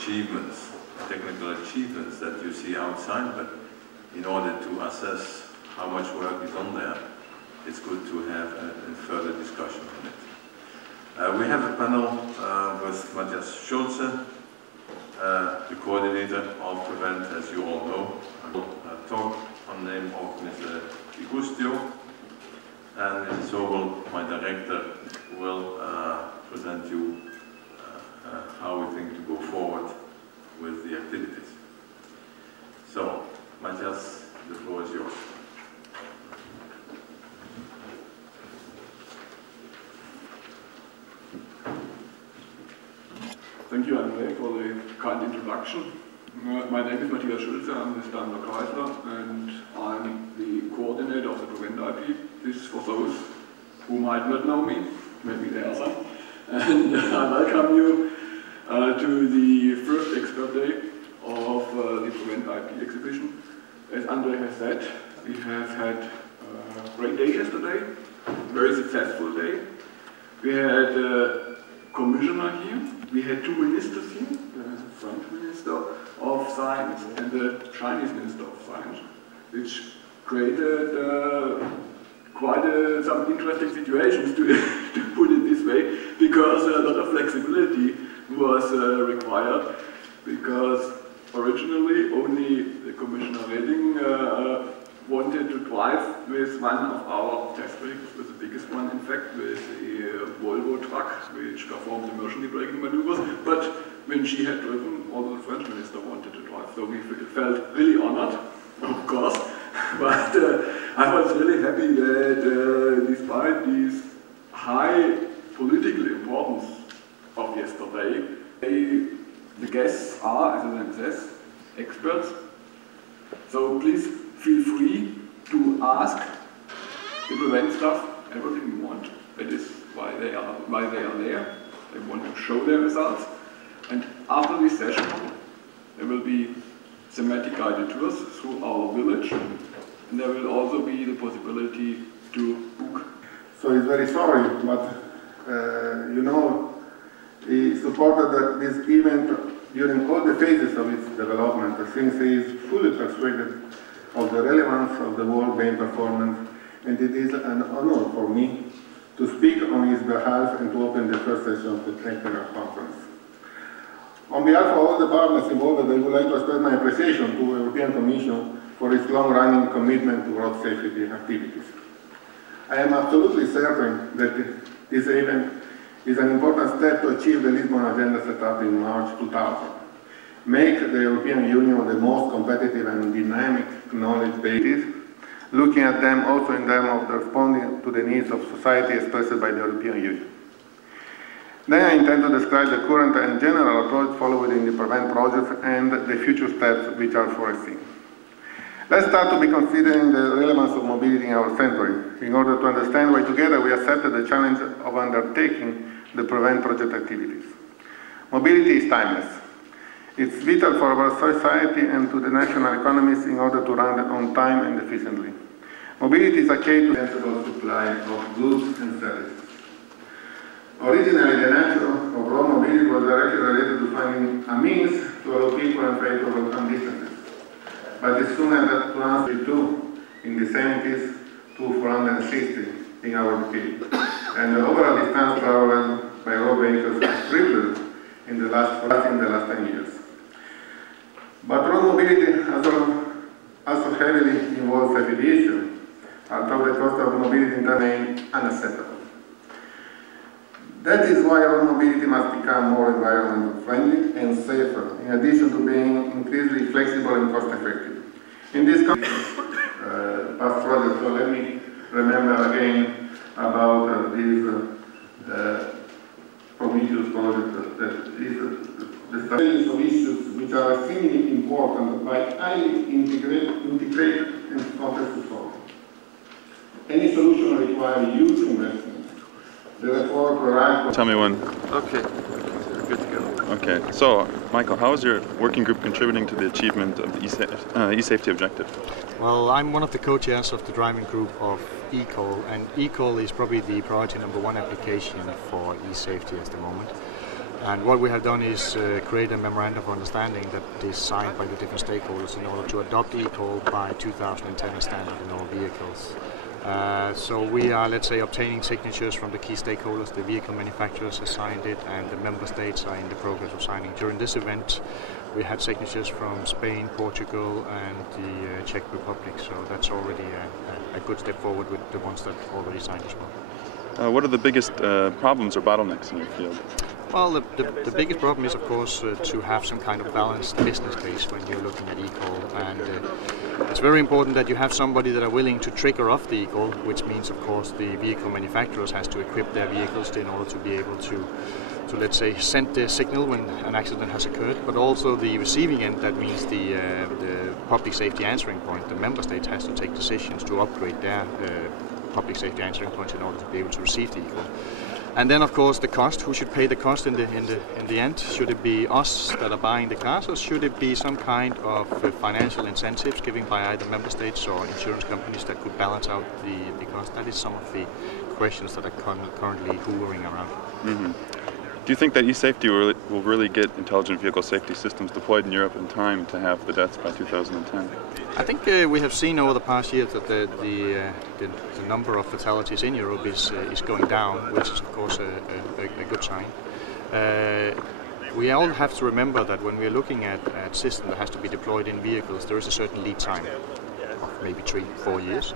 achievements, technical achievements that you see outside, but in order to assess how much work is on there, it's good to have a further discussion on it. We have a panel with Matthias Schulze, the coordinator of PReVENT, as you all know. I will talk on the name of Mr. Burzio, and Mrs. Sobel, my director, will present you how we think to go forward with the activities. So, Matthias, the floor is yours. Thank you, André, for the kind introduction. My name is Matthias Schulze, I'm with DaimlerChrysler, and I'm the coordinator of the PReVENT IP. This is for those who might not know me, maybe there are some. And I welcome you to the first expert day of the PReVENT IP exhibition. As André has said, we have had a great day yesterday, a very successful day. We had a commissioner here, we had two ministers here, the French Minister of Science and the Chinese Minister of Science, which created quite some interesting situations, to put it this way, because a lot of flexibility was required, because originally only the Commissioner Reding wanted to drive with one of our test vehicles, with the biggest one in fact, with the Volvo truck, which performed emergency braking maneuvers, but when she had driven, also the French Minister wanted to drive, so we felt really honored, of course, but I was really happy that despite this high political importance of yesterday, the guests are, as the name says, experts. So please feel free to ask the PReVENT staff everything you want. That is why they are there. They want to show their results. And after this session, there will be thematic guided tours through our village, and there will also be the possibility to book. So he's very sorry, but you know, he supported this event during all the phases of its development, since he is fully persuaded of the relevance of the World Bank performance, and it is an honor for me to speak on his behalf and to open the first session of the technical conference. On behalf of all the partners involved, I would like to express my appreciation to the European Commission for its long-running commitment to road safety activities. I am absolutely certain that this event is an important step to achieve the Lisbon Agenda set up in March 2000. Make the European Union the most competitive and dynamic knowledge base, looking at them also in terms of responding to the needs of society expressed by the European Union. Then I intend to describe the current and general approach followed in the PReVENT project and the future steps which are foreseen. Let's start to be considering the relevance of mobility in our century, in order to understand why together we accepted the challenge of undertaking the PReVENT project activities. Mobility is timeless. It's vital for our society and to the national economies in order to run on time and efficiently. Mobility is a key to the sensible supply of goods and services. Originally, the nature of road mobility was directly related to finding a means to allow people and freight over long distances. But it soon ended to answer two in the 70s to 460 in our decade. And the overall distance traveled by road vehicles has tripled in the last 10 years. But road mobility also heavily involves aviation, although the cost of mobility remains unacceptable. That is why road mobility must become more environmentally friendly and safer, in addition to being increasingly flexible and cost-effective. In this context, past project, so let me remember again about this Prometheus project, that is the studies of issues which are extremely important but highly integrated and complex to solve. Any solution requires huge investment. Therefore, provide. Tell me when. Okay, we're good to go. Okay, so Michael, how is your working group contributing to the achievement of the e-safety objective? Well, I'm one of the co-chairs of the driving group of eCall, and eCall is probably the priority #1 application for e-safety at the moment. And what we have done is create a memorandum of understanding that is signed by the different stakeholders in order to adopt eCall by 2010 as standard in all vehicles. So we are, let's say, obtaining signatures from the key stakeholders. The vehicle manufacturers have signed it, and the member states are in the progress of signing. During this event, we had signatures from Spain, Portugal, and the Czech Republic. So that's already a good step forward with the ones that already signed as well. What are the biggest problems or bottlenecks in your field? Well, the biggest problem is, of course, to have some kind of balanced business case when you're looking at eCall, and it's very important that you have somebody that are willing to trigger off the eCall, which means, of course, the vehicle manufacturers has to equip their vehicles in order to be able to let's say, send the signal when an accident has occurred, but also the receiving end, that means the public safety answering point. The member state has to take decisions to upgrade their public safety answering points in order to be able to receive the eCall. And then, of course, the cost. Who should pay the cost in the end? Should it be us that are buying the cars, or should it be some kind of financial incentives given by either member states or insurance companies that could balance out the cost? That is some of the questions that are currently hovering around. Mm-hmm. Do you think that e-safety will really get intelligent vehicle safety systems deployed in Europe in time to have the deaths by 2010? I think we have seen over the past years that the number of fatalities in Europe is going down, which is of course a good sign. We all have to remember that when we are looking at a system that has to be deployed in vehicles, there is a certain lead time, maybe 3-4 years.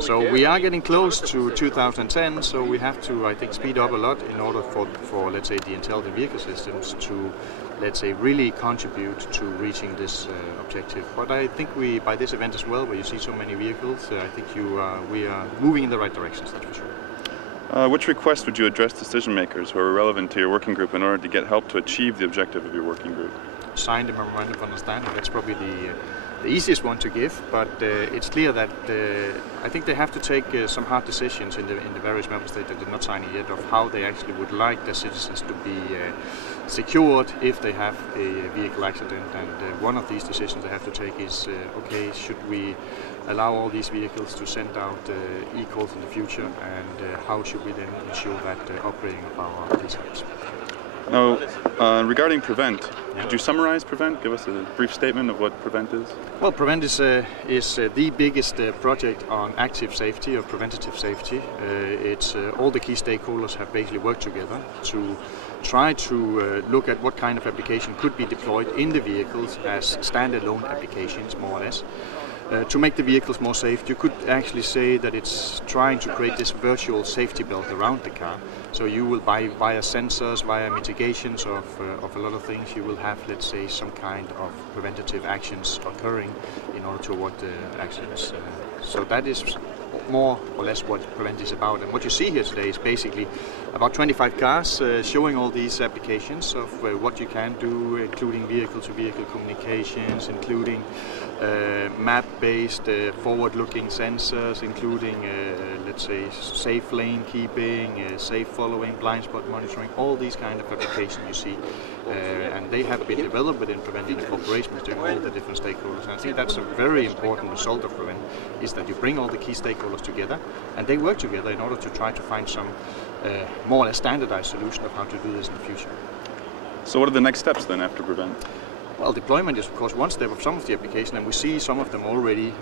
So we are getting close to 2010, so we have to, I think, speed up a lot in order for let's say, the intelligent vehicle systems to, let's say, really contribute to reaching this objective. But I think by this event as well, where you see so many vehicles, I think we are moving in the right directions, that's for sure. Which request would you address decision makers who are relevant to your working group in order to get help to achieve the objective of your working group? Sign the memorandum of understanding. That's probably the easiest one to give, but it's clear that I think they have to take some hard decisions in the various member states that did not sign it yet of how they actually would like their citizens to be secured if they have a vehicle accident. And one of these decisions they have to take is, okay, should we allow all these vehicles to send out eCalls in the future, and how should we then ensure that upgrading of our police cars? Now, regarding PReVENT, could you summarize PReVENT? Give us a brief statement of what PReVENT is. Well, PReVENT is the biggest project on active safety or preventative safety. It's all the key stakeholders have basically worked together to try to look at what kind of application could be deployed in the vehicles as standalone applications, more or less. To make the vehicles more safe, you could actually say that it's trying to create this virtual safety belt around the car. So you will, via sensors, via mitigations of a lot of things, you will have, let's say, some kind of preventative actions occurring in order to avoid the accidents. So that is more or less what PReVENT is about. And what you see here today is basically about 25 cars showing all these applications of what you can do, including vehicle-to-vehicle communications, including map-based forward-looking sensors, including, let's say, safe lane keeping, safe following, blind spot monitoring, all these kind of applications you see. And they have been developed within PReVENT in cooperation with all the different stakeholders. And I think that's a very important result of PReVENT, is that you bring all the key stakeholders together, and they work together in order to try to find some more or less standardized solution of how to do this in the future. So what are the next steps then after PReVENT? Well, deployment is of course one step of some of the application, and we see some of them already,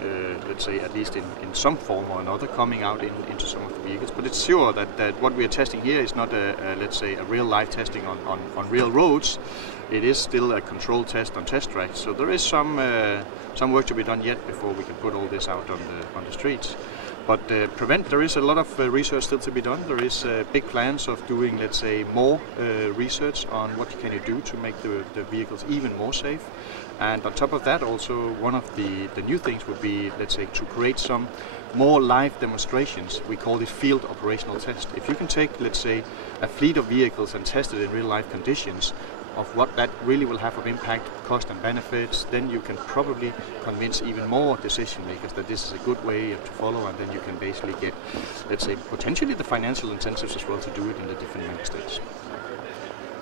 let's say at least in some form or another, coming out into some of the vehicles. But it's sure that what we are testing here is not let's say a real life testing on real roads. It is still a controlled test on test tracks. So there is some work to be done yet before we can put all this out on the streets. But PReVENT, there is a lot of research still to be done. There is big plans of doing, let's say, more research on what can you do to make the vehicles even more safe. And on top of that, also one of the new things would be, let's say, to create some more live demonstrations. We call it field operational test. If you can take, let's say, a fleet of vehicles and test it in real life conditions, of what that really will have of impact, cost and benefits, then you can probably convince even more decision makers that this is a good way to follow, and then you can basically get, let's say, potentially the financial incentives as well to do it in the different member states.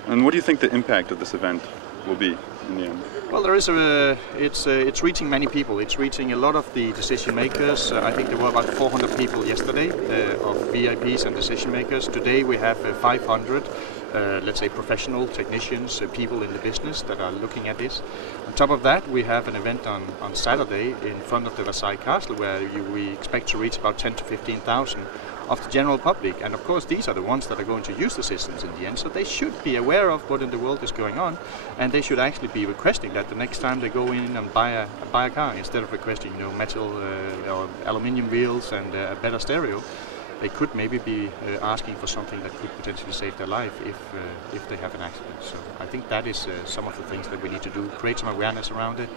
And what do you think the impact of this event will be in the end? Well, there is it's reaching many people. It's reaching a lot of the decision makers. I think there were about 400 people yesterday of VIPs and decision makers. Today we have 500. let's say, professional technicians, people in the business that are looking at this. On top of that, we have an event on Saturday in front of the Versailles Castle where we expect to reach about 10 to 15,000 of the general public. And of course, these are the ones that are going to use the systems in the end, so they should be aware of what in the world is going on, and they should actually be requesting that the next time they go in and buy a car, instead of requesting, you know, metal or aluminium wheels and a better stereo, they could maybe be asking for something that could potentially save their life if they have an accident. So I think that is some of the things that we need to do: create some awareness around it,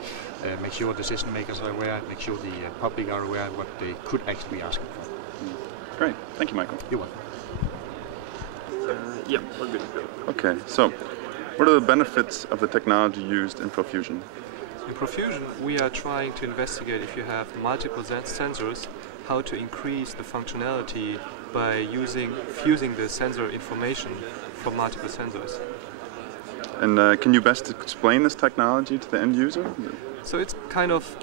make sure decision makers are aware, make sure the public are aware of what they could actually be asking for. Great. Thank you, Michael. You're welcome. Yeah, we're good. Okay, so what are the benefits of the technology used in ProFusion? In ProFusion, we are trying to investigate, if you have multiple sensors, how to increase the functionality by fusing the sensor information from multiple sensors. And can you best explain this technology to the end user? So it's kind of,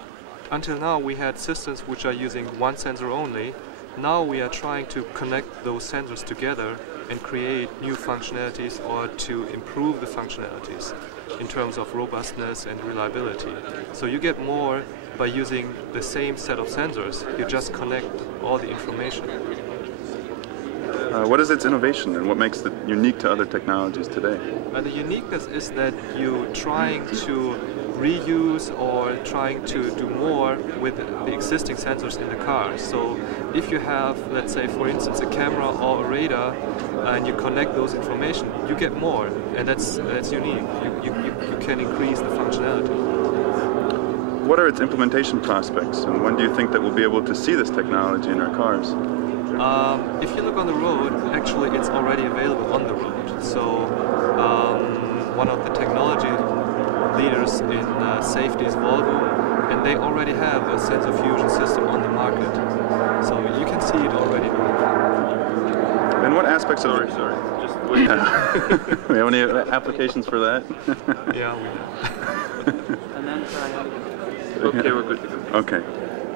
until now we had systems which are using one sensor only. Now we are trying to connect those sensors together and create new functionalities or to improve the functionalities in terms of robustness and reliability. So you get more by using the same set of sensors. You just connect all the information. What is its innovation and what makes it unique to other technologies today? The uniqueness is that you're trying to reuse or trying to do more with the existing sensors in the car. So if you have, let's say, for instance, a camera or a radar, and you connect those information, you get more, and that's unique. You can increase the functionality. What are its implementation prospects, and when do you think that we'll be able to see this technology in our cars? If you look on the road, actually it's already available on the road. So one of the technology leaders in safety is Volvo, and they already have a sensor fusion system on the market. So you can see it already. And what aspects of Sorry, just wait. We have any applications for that? Yeah, we have. Okay, we're good to go. Okay.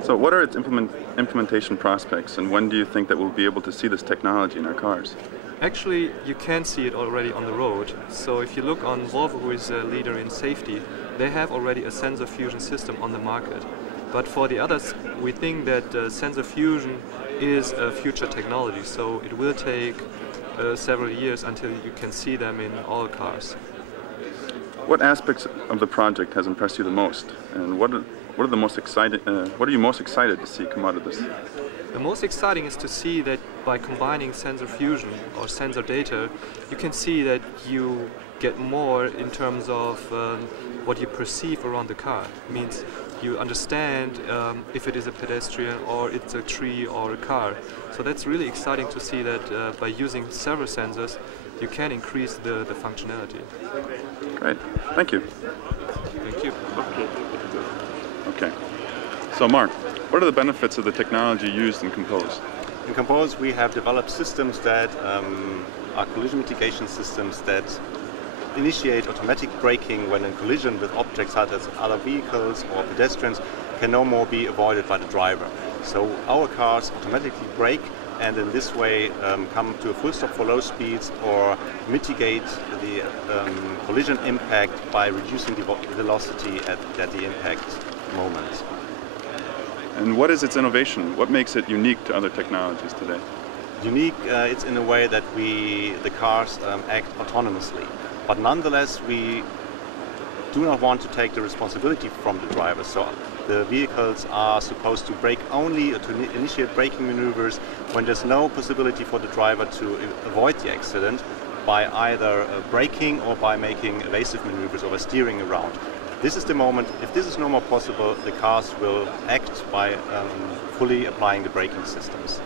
So what are its implementation prospects, and when do you think that we'll be able to see this technology in our cars? Actually, you can see it already on the road. So if you look on Volvo, who is a leader in safety, they have already a sensor fusion system on the market. But for the others, we think that sensor fusion is a future technology, so it will take several years until you can see them in all cars. What aspects of the project has impressed you the most, and what are the most excited? What are you most excited to see come out of this? The most exciting is to see that by combining sensor fusion or sensor data, you can see that you get more in terms of what you perceive around the car. It means you understand if it is a pedestrian or it's a tree or a car. So that's really exciting to see that by using several sensors, you can increase the functionality. Great. Thank you. Thank you. Okay. So Mark, what are the benefits of the technology used in Compose? In Compose we have developed systems that are collision mitigation systems that initiate automatic braking when in collision with objects such as other vehicles or pedestrians can no more be avoided by the driver. So our cars automatically brake and in this way come to a full stop for low speeds or mitigate the collision impact by reducing the velocity at the impact moment. And what is its innovation? What makes it unique to other technologies today? Unique, it's in a way that the cars act autonomously, but nonetheless we do not want to take the responsibility from the driver. So the vehicles are supposed to brake only to initiate braking maneuvers when there's no possibility for the driver to avoid the accident by either braking or by making evasive maneuvers or by steering around. This is the moment, if this is no more possible, the cars will act by fully applying the braking systems.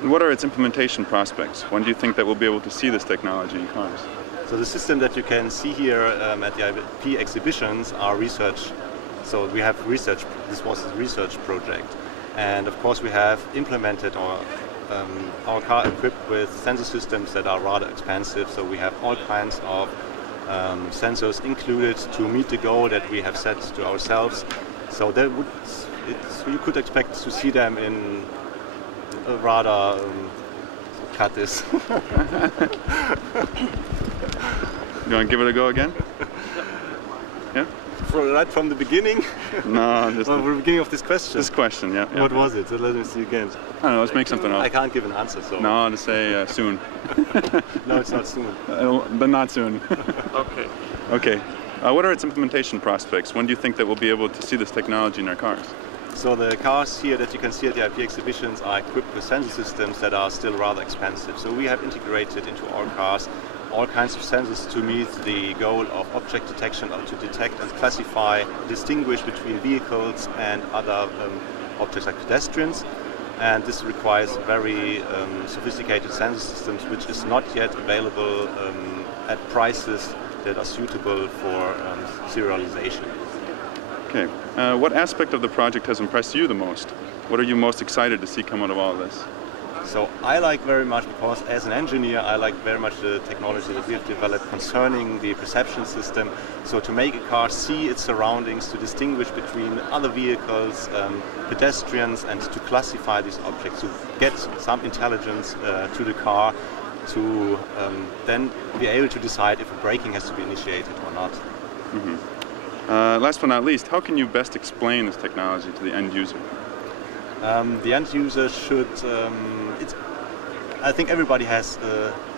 And what are its implementation prospects? When do you think that we'll be able to see this technology in cars? So the system that you can see here at the IP exhibitions are research. So we have research, this was a research project. And of course we have implemented our car equipped with sensor systems that are rather expensive. So we have all kinds of sensors included to meet the goal that we have set to ourselves. So you could expect to see them in a rather cut this. You want to give it a go again? Yeah? Right from the beginning? No, just from the beginning of this question. This question, yeah. What was it? So let me see again. I don't know, let's make something up. I can't give an answer, so... No, to say soon. No, it's not soon. Then not soon. Okay. Okay. What are its implementation prospects? When do you think that we'll be able to see this technology in our cars? So the cars here that you can see at the IP exhibitions are equipped with sensor systems that are still rather expensive. So we have integrated into our cars all kinds of sensors to meet the goal of object detection, or to detect and classify, distinguish between vehicles and other objects like pedestrians. And this requires very sophisticated sensor systems, which is not yet available at prices that are suitable for serialization. Okay. What aspect of the project has impressed you the most? What are you most excited to see come out of all this? So I like very much, because as an engineer I like very much the technology that we have developed concerning the perception system. So to make a car see its surroundings, to distinguish between other vehicles, pedestrians, and to classify these objects, to get some intelligence to the car, to then be able to decide if a braking has to be initiated or not. Mm-hmm. Last but not least, how can you best explain this technology to the end user? The end user should, I think everybody has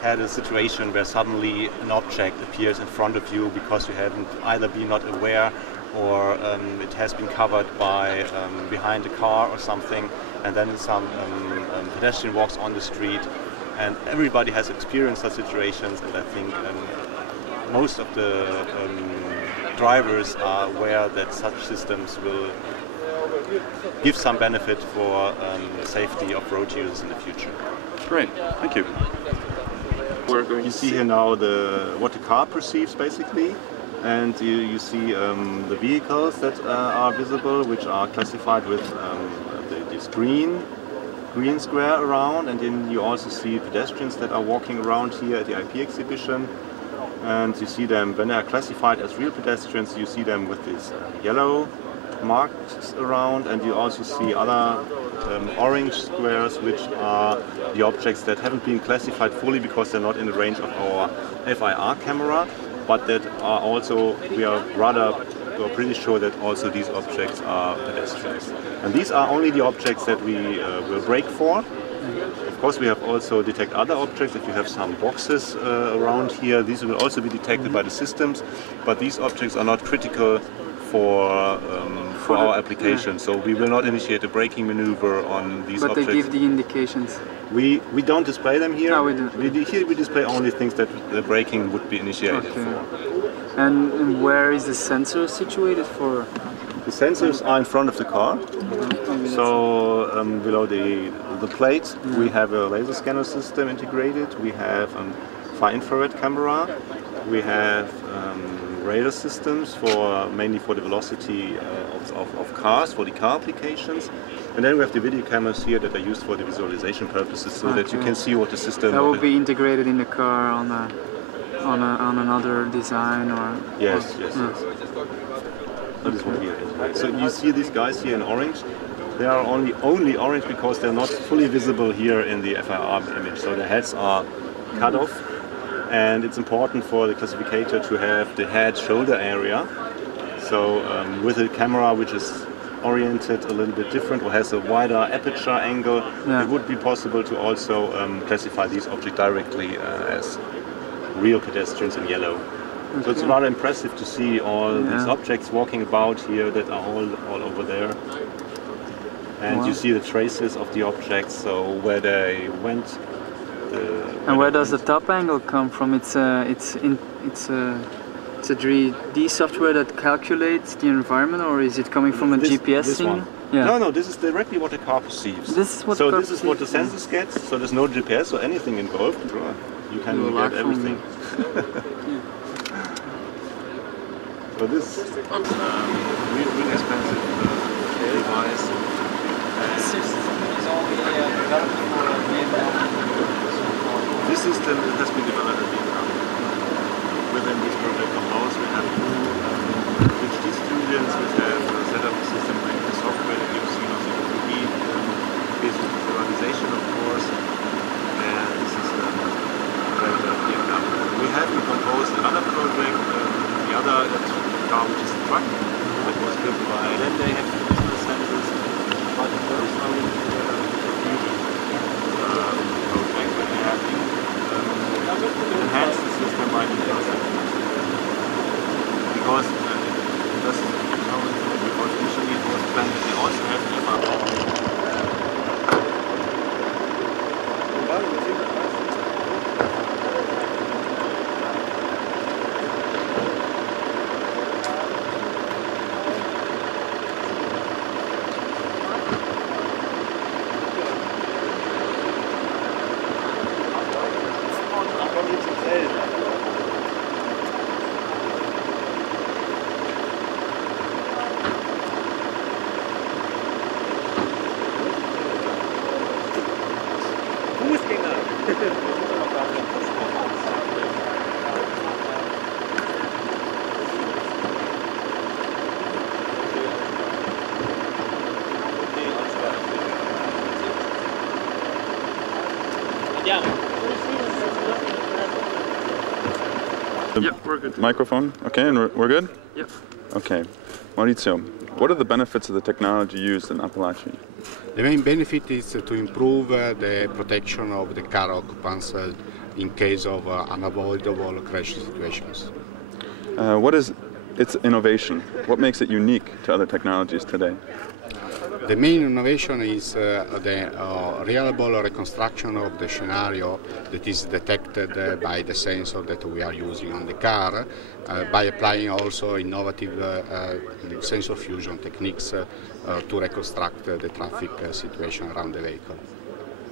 had a situation where suddenly an object appears in front of you because you haven't either been not aware, or it has been covered by behind a car or something, and then some pedestrian walks on the street, and everybody has experienced such situations, and I think most of the drivers are aware that such systems will give some benefit for the safety of road users in the future. Great, thank you. We're going to see here now what the car perceives basically, and you see the vehicles that are visible, which are classified with this green square around, and then you also see pedestrians that are walking around here at the IP exhibition. And you see them, when they are classified as real pedestrians, you see them with these yellow marks around, and you also see other orange squares, which are the objects that haven't been classified fully because they're not in the range of our FIR camera, but that are also, we're pretty sure that also these objects are pedestrians. And these are only the objects that we will brake for. Of course, we have also detect other objects. If you have some boxes around here, these will also be detected by the systems, but these objects are not critical for our application. So we will not initiate a braking maneuver on these objects. But they give the indications. We don't display them here. No, we don't. Here we display only things that the braking would be initiated for. And where is the sensor situated for? The sensors are in front of the car. So below the plate we have a laser scanner system integrated. We have a far-infrared camera. We have radar systems mainly for the velocity of cars, for the car applications. And then we have the video cameras here that are used for the visualization purposes, so that you can see what the system... That will be integrated in the car on another design, or... Yes. That is what we have. So you see these guys here in orange. They are only orange because they're not fully visible here in the FIR image. So the heads are cut off, and it's important for the classificator to have the head-shoulder area. So with a camera which is oriented a little bit different or has a wider aperture angle, it would be possible to also classify these objects directly as real pedestrians in yellow. So it's rather impressive to see all these objects walking about here that are all over there. And you see the traces of the objects, so where they went. And where does the top angle come from? It's a 3D software that calculates the environment, or is it coming from a GPS signal? Yeah. No, this is directly what the car perceives. This is what this is what the sensors get. So there's no GPS or anything involved. You can get everything. So this is really expensive device. This system is only developed for Vietnam. This system has been developed in Vietnam. Within this project Compose, we have two PhD students which have set up a system like the software that you've seen on the 3D, basic visualization, of course. And Yep, we're good. Microphone? Okay, and we're good? Yep. Okay. Maurizio, what are the benefits of the technology used in Apalaci? The main benefit is to improve the protection of the car occupants in case of unavoidable crash situations. What is its innovation? What makes it unique to other technologies today? The main innovation is the reliable reconstruction of the scenario that is detected by the sensor that we are using on the car, by applying also innovative sensor fusion techniques to reconstruct the traffic situation around the vehicle,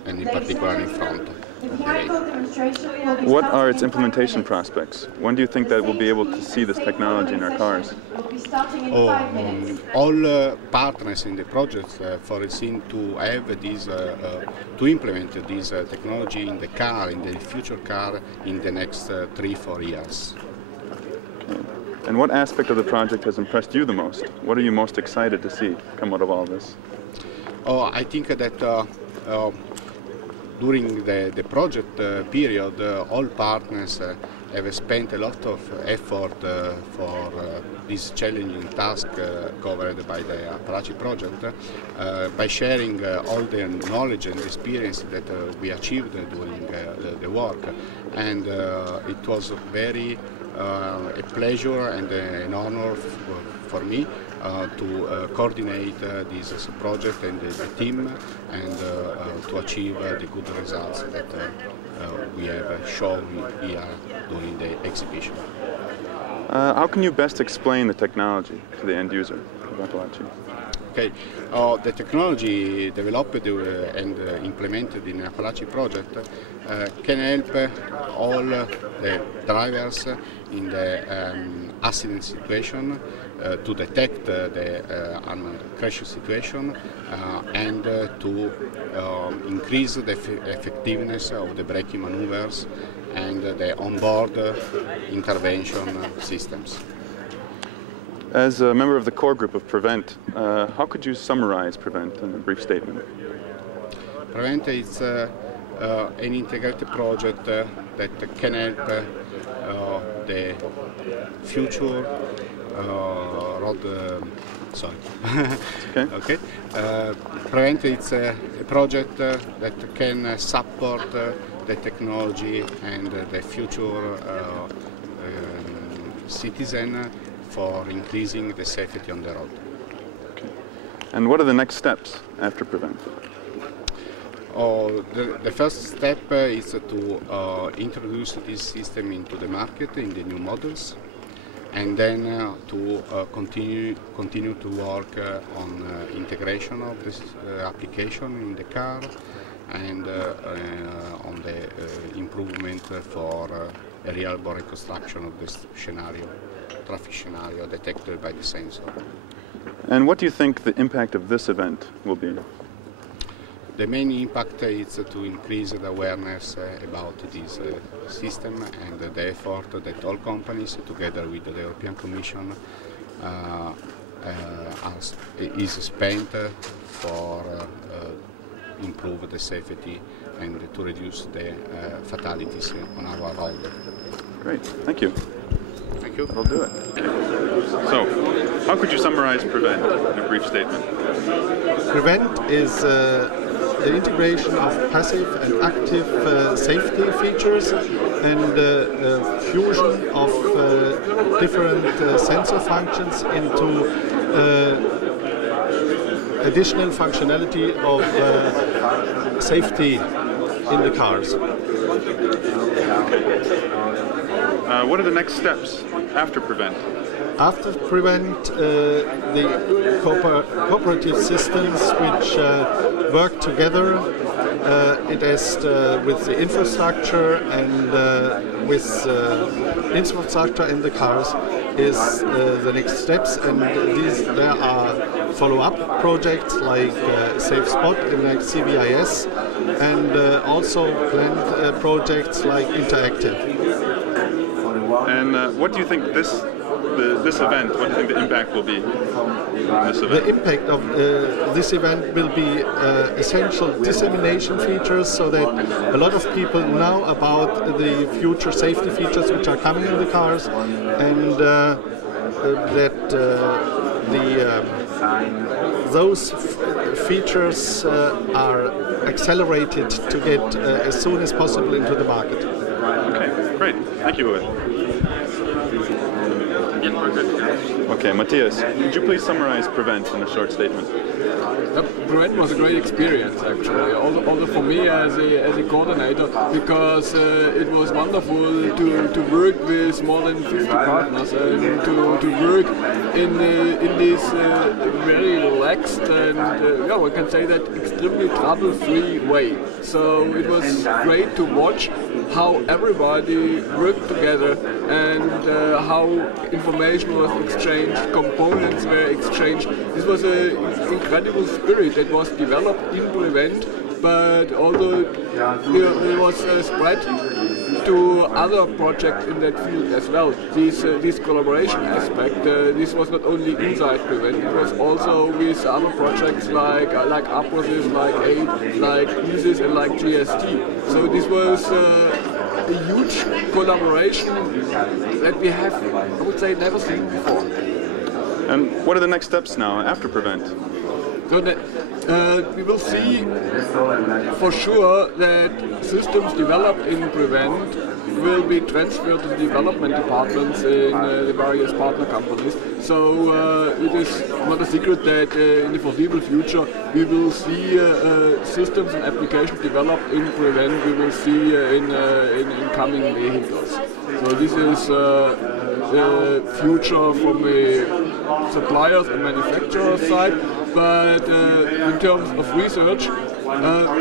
and in particular in front of the vehicle. What are its implementation prospects? When do you think that we'll be able to see this technology in our cars? All partners in the project foreseen to have these, to implement this technology in the car, in the future car, in the next 3-4 years. Okay. And what aspect of the project has impressed you the most? What are you most excited to see come out of all this? I think that during the project period, all partners have spent a lot of effort for this challenging task covered by the Apalaci project, by sharing all the knowledge and experience that we achieved during the work. And it was very a pleasure and an honor for me to coordinate this project and the team, and to achieve the good results that we have shown here during the exhibition. How can you best explain the technology to the end user of Apalaci? Okay, the technology developed and implemented in the Apalaci project can help all the drivers in the accident situation to detect the crash situation and to increase the effectiveness of the braking maneuvers and the onboard intervention systems. As a member of the core group of PReVENT, how could you summarize PReVENT in a brief statement? PReVENT is an integrated project that can help the future road. Sorry. Okay. Okay. PReVENT is a project that can support the technology and the future citizen for increasing the safety on the road. Okay. And what are the next steps after PReVENT? The first step is to introduce this system into the market in the new models, and then to continue to work on integration of this application in the car, and on the improvement for a reliable reconstruction of this scenario, traffic scenario detected by the sensor. And what do you think the impact of this event will be? The main impact is to increase the awareness about this system, and the effort that all companies, together with the European Commission, is spent for improve the safety and to reduce the fatalities on our road. Great, thank you. Thank you. That'll do it. So, how could you summarize PReVENT in a brief statement? PReVENT is the integration of passive and active safety features and fusion of different sensor functions into additional functionality of safety in the cars. What are the next steps after PReVENT? After PReVENT, the cooperative systems which work together, it is with the infrastructure and with infrastructure in the cars is the next steps, and there are follow-up projects like Safe Spot and like CVIS, and also planned projects like Interactive. And what do you think this event, what do you think the impact will be on this event? The impact of this event will be essential dissemination features, so that a lot of people know about the future safety features which are coming in the cars, and that those features are accelerated to get as soon as possible into the market. Okay, great. Thank you, Uwe. Okay, Matthias, would you please summarize PReVENT in a short statement? PReVENT was a great experience, actually, also for me as a coordinator, because it was wonderful to work with more than 50 partners and to work in this very relaxed and, yeah, one can say that extremely trouble-free way. So it was great to watch how everybody worked together and how information was exchanged, components were exchanged. This was an incredible spirit that was developed in PReVENT, but although it was spread to other projects in that field as well. This collaboration aspect, this was not only inside PReVENT, it was also with other projects like Apalaci, like AID, like ISIS and like GST. So this was a huge collaboration that we have, I would say, never seen before. And what are the next steps now after PReVENT? So that, we will see for sure that systems developed in PReVENT will be transferred to the development departments in the various partner companies. So it is not a secret that in the foreseeable future we will see systems and applications developed in PReVENT we will see in coming vehicles. So this is the future from the suppliers and manufacturers side, but in terms of research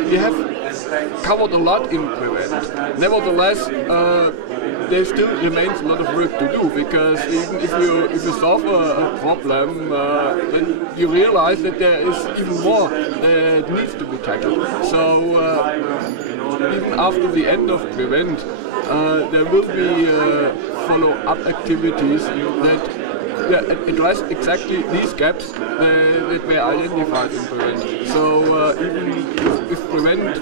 we have covered a lot in PReVENT. Nevertheless, there still remains a lot of work to do, because even if you solve a problem, then you realize that there is even more that needs to be tackled. So even after the end of PReVENT, there will be follow-up activities that address exactly these gaps that were identified in PReVENT. So even if PReVENT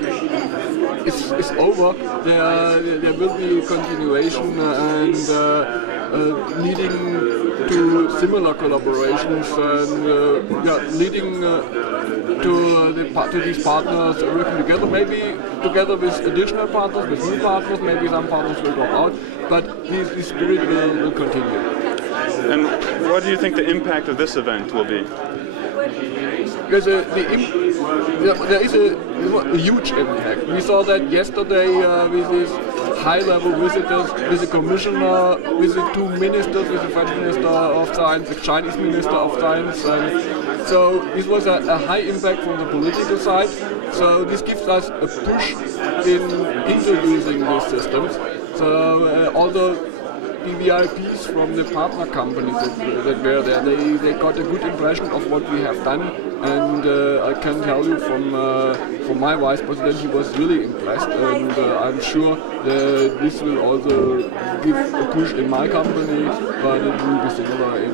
is over, there will be continuation and leading to similar collaborations and leading to these partners working together, maybe together with additional partners, with new partners, maybe some partners will drop out, but this spirit will continue. And what do you think the impact of this event will be? Because there is a huge impact. We saw that yesterday with these high-level visitors, with the commissioner, with the two ministers, with the French Minister of Science, the Chinese Minister of Science. And so this was a high impact from the political side. So this gives us a push in introducing these systems. So although the VIPs from the partner companies that were there, they got a good impression of what we have done, and I can tell you from my vice president, he was really impressed, and I'm sure that this will also give a push in my company, but it will be similar in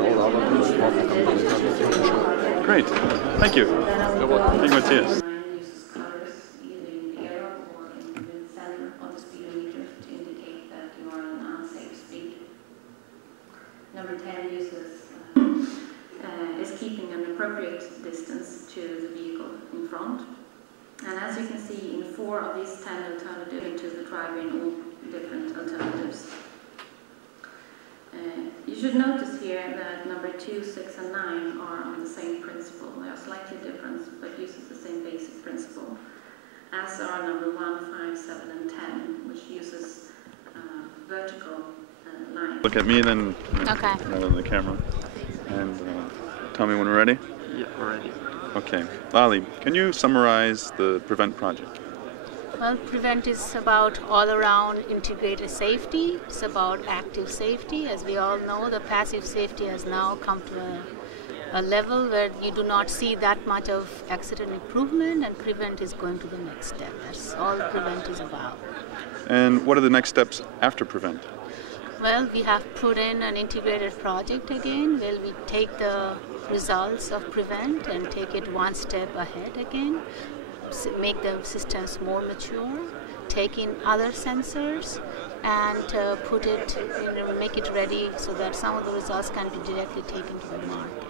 all other partner companies, I'm sure. Great, thank you. You're welcome. Thank you, Matthias. Number 10 is keeping an appropriate distance to the vehicle in front. And as you can see, in 4 of these 10 alternatives to the driver in all different alternatives. You should notice here that number 2, 6 and 9 are on the same principle. They are slightly lines are number 1, 5, 7, and 10, which uses vertical lines. Look at me then, Okay. rather than the camera. And tell me when we're ready. Yeah, already. Okay. Lali, can you summarize the PReVENT project? Well, PReVENT is about all-around integrated safety. It's about active safety. As we all know, the passive safety has now come to a level where you do not see that much of accident improvement, and PReVENT is going to the next step. That's all PReVENT is about. And what are the next steps after PReVENT? Well, we have put in an integrated project again, where we take the results of PReVENT and take it one step ahead again, make the systems more mature, take in other sensors, and put it, make it ready so that some of the results can be directly taken to the market.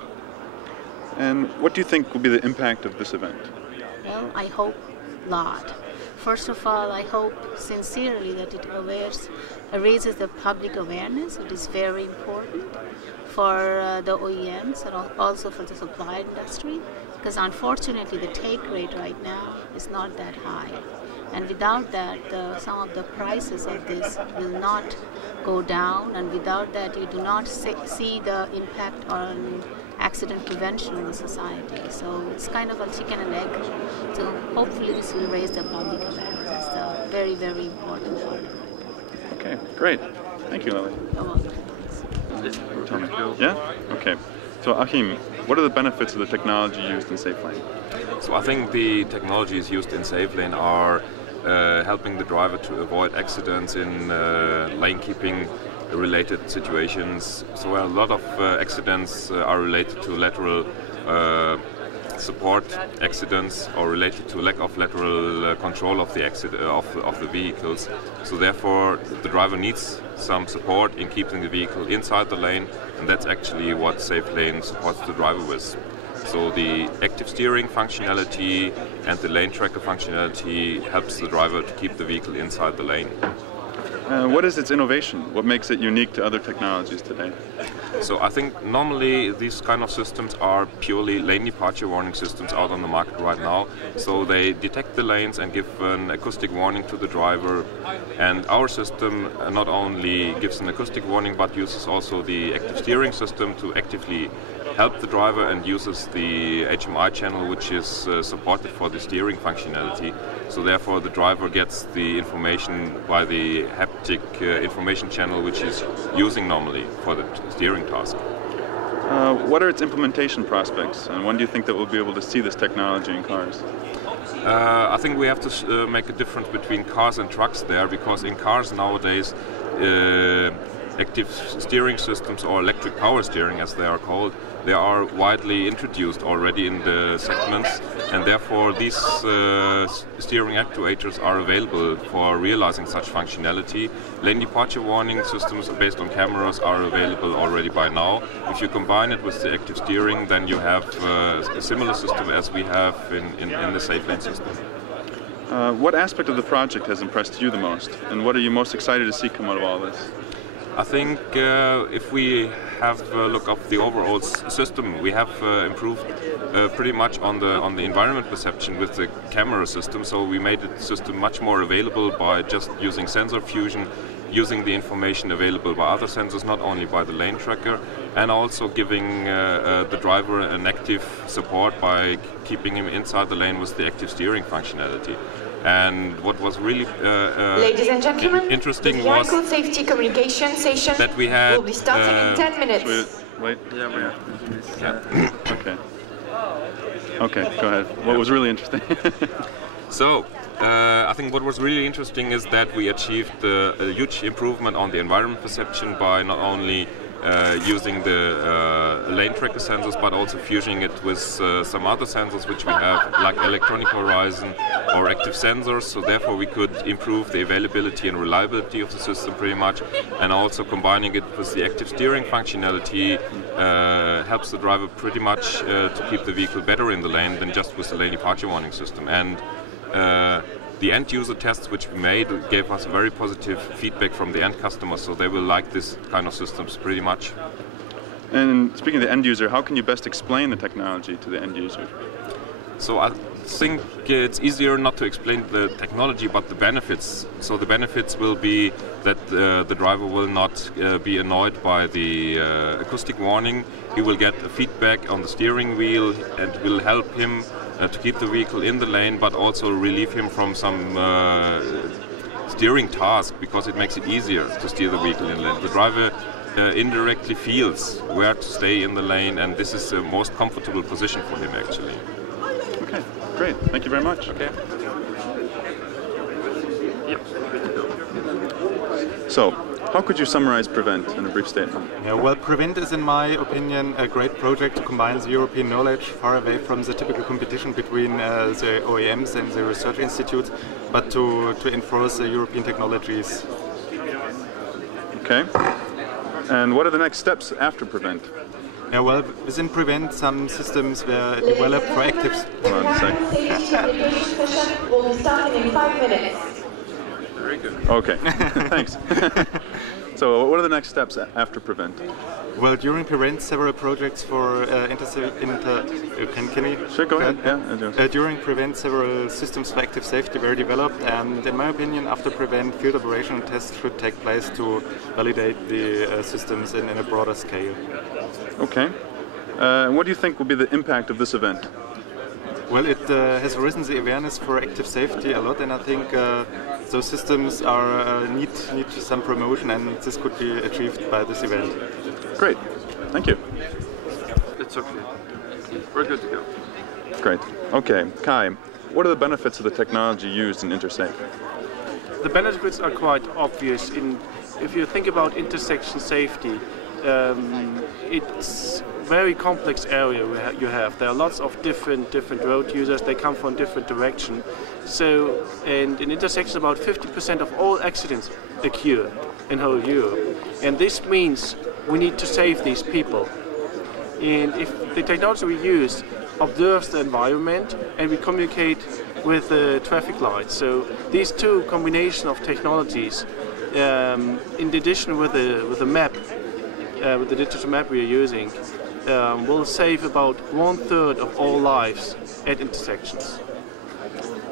And what do you think will be the impact of this event? Well, I hope a lot. First of all, I hope sincerely that it raises the public awareness. It is very important for the OEMs and also for the supply industry, because unfortunately the take rate right now is not that high. And without that, some of the prices of this will not go down, and without that you do not see the impact on accident prevention in the society. So it's kind of a chicken and egg. So hopefully this will raise the public awareness. It's a very, very important part. Okay, great. Thank you, Lily. You're welcome. Tell me. Yeah? Okay. So Achim, what are the benefits of the technology used in SafeLane? So I think the technologies used in SafeLane are helping the driver to avoid accidents in lane keeping related situations. So a lot of accidents are related to lateral support accidents or related to lack of lateral control of the of the vehicles. So therefore the driver needs some support in keeping the vehicle inside the lane, and that's actually what SafeLane supports the driver with. So the active steering functionality and the lane tracker functionality helps the driver to keep the vehicle inside the lane. What is its innovation? What makes it unique to other technologies today? So I think normally these kind of systems are purely lane departure warning systems out on the market right now. So they detect the lanes and give an acoustic warning to the driver. And our system not only gives an acoustic warning but uses also the active steering system to actively help the driver and uses the HMI channel, which is supported for the steering functionality. So therefore the driver gets the information by the haptic information channel, which is using normally for the steering task. What are its implementation prospects, and when do you think that we'll be able to see this technology in cars? I think we have to make a difference between cars and trucks there, because in cars nowadays active steering systems, or electric power steering as they are called, they are widely introduced already in the segments, and therefore these steering actuators are available for realizing such functionality. Lane departure warning systems based on cameras are available already by now. If you combine it with the active steering, then you have a similar system as we have in the SafeLane system. What aspect of the project has impressed you the most, and what are you most excited to see come out of all this? I think if we have a look at the overall system, we have improved pretty much on the environment perception with the camera system. So we made the system much more available by just using sensor fusion, using the information available by other sensors, not only by the lane tracker, and also giving the driver an active support by keeping him inside the lane with the active steering functionality. And what was really Ladies and gentlemen, interesting the was vehicle safety communication session that we had, will be starting in 10 minutes. Wait. Yeah. Okay. Okay, go ahead. What was really interesting? So, I think what was really interesting is that we achieved a huge improvement on the environment perception by not only using the lane tracker sensors, but also fusing it with some other sensors which we have, like electronic horizon or active sensors. So therefore we could improve the availability and reliability of the system pretty much, and also combining it with the active steering functionality helps the driver pretty much to keep the vehicle better in the lane than just with the lane departure warning system. And the end user tests which we made gave us very positive feedback from the end customers, so they will like this kind of systems pretty much. And speaking of the end user, how can you best explain the technology to the end user? So I think it's easier not to explain the technology but the benefits. So the benefits will be that the driver will not be annoyed by the acoustic warning. He will get feedback on the steering wheel and will help him to keep the vehicle in the lane, but also relieve him from some steering task, because it makes it easier to steer the vehicle in the lane. The driver indirectly feels where to stay in the lane, and this is the most comfortable position for him actually. Okay, great. Thank you very much. Okay. Yep. So, how could you summarize PReVENT in a brief statement? Yeah, well, PReVENT is, in my opinion, a great project to combine the European knowledge far away from the typical competition between the OEMs and the research institutes, but to enforce the European technologies. Okay. And what are the next steps after PReVENT? Yeah, well, within PReVENT, some systems were developed for active... Hold on a second. Safety communication session will be starting in 5 minutes. Very good. Okay, thanks. So, what are the next steps after PReVENT? Well, during PReVENT, several projects for Sure, go ahead. Yeah, during PReVENT, several systems for active safety were developed, and in my opinion, after PReVENT, field operation tests should take place to validate the systems in a broader scale. Okay. What do you think will be the impact of this event? Well, it has risen the awareness for active safety a lot, and I think those systems are need some promotion, and this could be achieved by this event. Great, thank you. It's okay. We're good to go. Great. Okay, Kai, what are the benefits of the technology used in InterSafe? The benefits are quite obvious. If you think about intersection safety, it's a very complex area you have. There are lots of different road users. They come from different directions. So, and in intersections, about 50% of all accidents occur in whole Europe. And this means we need to save these people. And if the technology we use observes the environment and we communicate with the traffic lights. So these two combination of technologies, in addition with the map, with the digital map we are using, will save about 1/3 of all lives at intersections.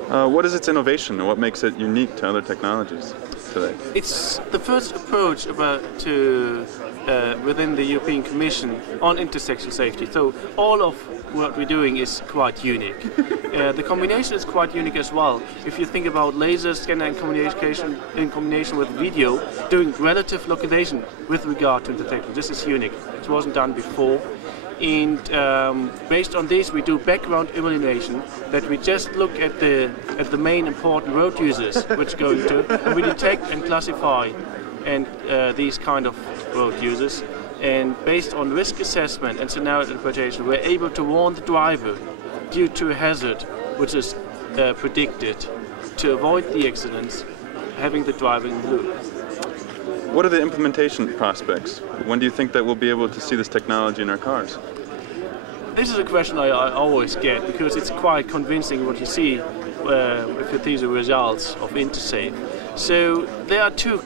What is its innovation and what makes it unique to other technologies today? It's the first approach within the European Commission on intersection safety. So all of what we're doing is quite unique. The combination is quite unique as well. If you think about laser scanner and communication in combination with video, doing relative localization with regard to intersection, this is unique. It wasn't done before. And based on this, we do background illumination, that we just look at the main important road users which go into, and we detect and classify these kind of road users. And based on risk assessment and scenario interpretation, we're able to warn the driver due to a hazard which is predicted, to avoid the accidents, having the driver in the loop. What are the implementation prospects? When do you think that we'll be able to see this technology in our cars? This is a question I always get, because it's quite convincing what you see if you see the results of InterSafe. So there are two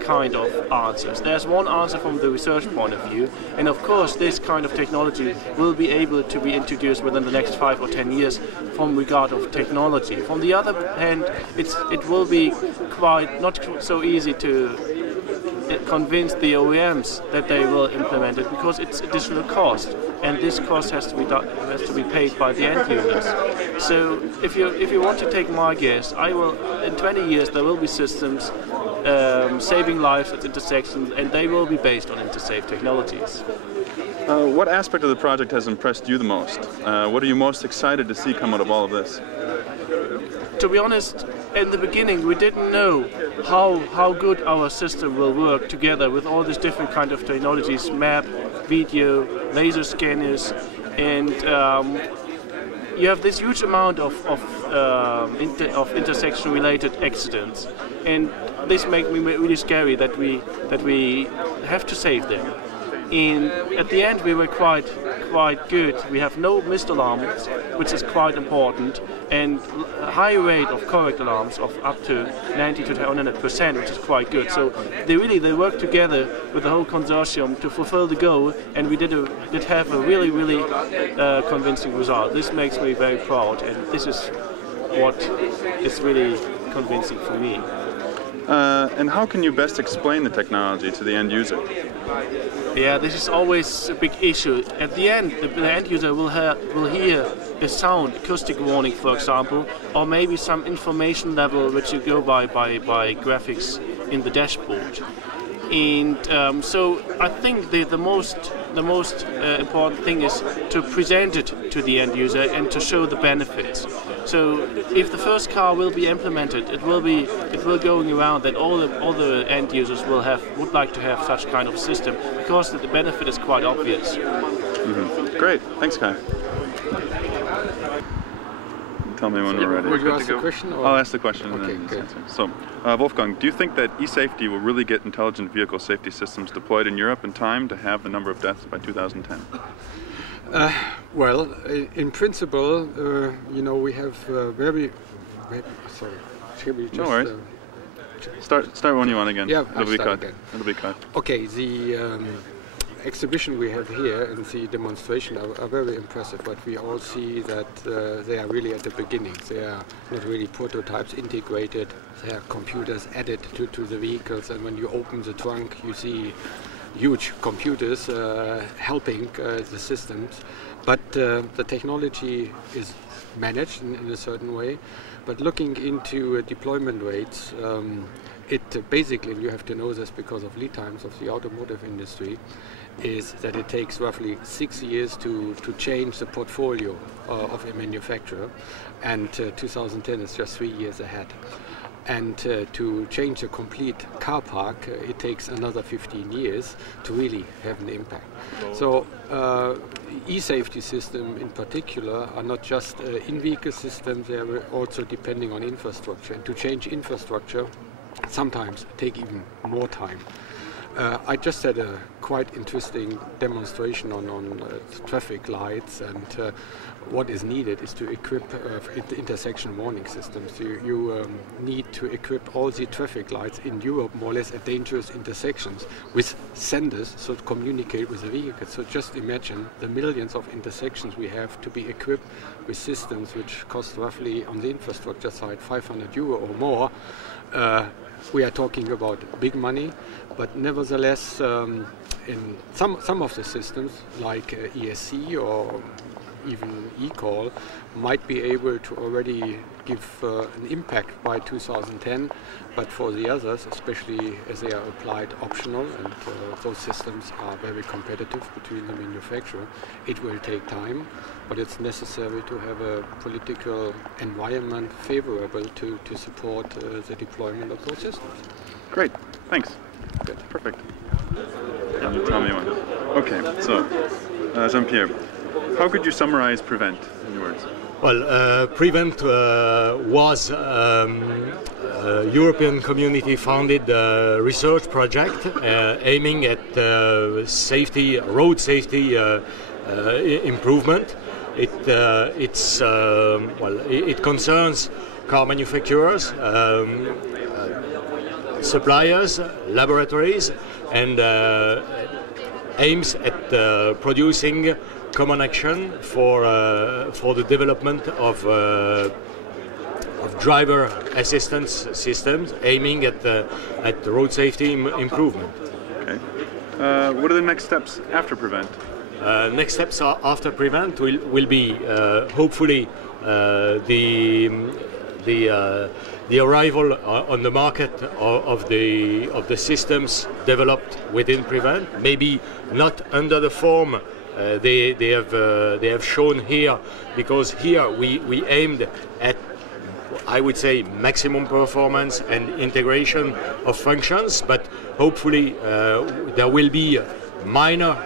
kind of answers. There's one answer from the research point of view, and of course this kind of technology will be able to be introduced within the next 5 or 10 years from regard of technology. From the other hand, it will be quite not so easy to convince the OEMs that they will implement it, because it's additional cost, and this cost has to be paid by the end users. So if you want to take my guess, in 20 years there will be systems saving lives at intersections, and they will be based on InterSafe technologies. What aspect of the project has impressed you the most? What are you most excited to see come out of all of this? To be honest, in the beginning we didn't know how good our system will work together with all these different kind of technologies, map, video, laser scanners, and you have this huge amount of intersection-related accidents, and this makes me really scary that we have to save them. And at the end we were quite good. We have no missed alarms, which is quite important, and a high rate of correct alarms of up to 90 to 100%, which is quite good. So they work together with the whole consortium to fulfill the goal, and we did have a really convincing result. This makes me very proud, and this is what is really convincing for me. And how can you best explain the technology to the end user? Yeah, this is always a big issue. At the end, the end user will hear a sound, acoustic warning, for example, or maybe some information level which you go by graphics in the dashboard. And so I think the most important thing is to present it to the end user and to show the benefits. So if the first car will be implemented, it will going around that all the end users would like to have such kind of system, because the benefit is quite obvious. Mm-hmm. Great, thanks, Kai. Tell me when we're ready. Would you ask the question? Or? I'll ask the question. Okay, and then good. So, Wolfgang, do you think that e-safety will really get intelligent vehicle safety systems deployed in Europe in time to have the number of deaths by 2010? Well, in principle, you know, we have very. Sorry, should we just? No worries. Start when you want again. Yeah, it'll be cut. It'll be cut. Okay, the exhibition we have here and the demonstration are very impressive, but we all see that they are really at the beginning. They are not really prototypes integrated. They are computers added to the vehicles, and when you open the trunk, you see huge computers helping the systems. But the technology is managed in a certain way. But looking into deployment rates, it basically, you have to know this because of lead times of the automotive industry, is that it takes roughly 6 years to change the portfolio of a manufacturer, and 2010 is just 3 years ahead. And to change a complete car park, it takes another 15 years to really have an impact. So e-safety system in particular are not just in-vehicle systems, they are also depending on infrastructure. And to change infrastructure sometimes take even more time. I just had a quite interesting demonstration on traffic lights, and what is needed is to equip intersection warning systems. You need to equip all the traffic lights in Europe more or less at dangerous intersections with senders, so to communicate with the vehicle. So just imagine the millions of intersections we have to be equipped with systems which cost roughly on the infrastructure side €500 or more. We are talking about big money, but nevertheless, in some of the systems, like ESC or even eCall, might be able to already give an impact by 2010, but for the others, especially as they are applied optional, and those systems are very competitive between the manufacturer, it will take time, but it's necessary to have a political environment favorable to support the deployment of those systems. Great, thanks. Good. Perfect. Tell me one. Okay, so Jean-Pierre, how could you summarize PReVENT in your words? Well, PReVENT was a European community-funded research project aiming at safety, road safety improvement. It concerns car manufacturers, suppliers, laboratories, and aims at producing common action for the development of driver assistance systems, aiming at road safety improvement. Okay. What are the next steps after PReVENT? Next steps after PReVENT will be hopefully the arrival on the market of the systems developed within PReVENT, maybe not under the form they have shown here, because here we aimed at, I would say, maximum performance and integration of functions, but hopefully there will be minor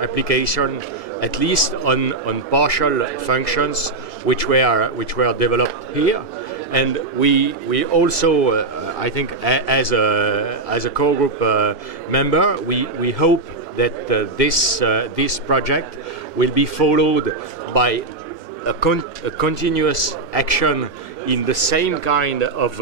application, at least on partial functions which were developed here. And we also, I think, as a core group member, we hope that this project will be followed by a continuous action in the same kind of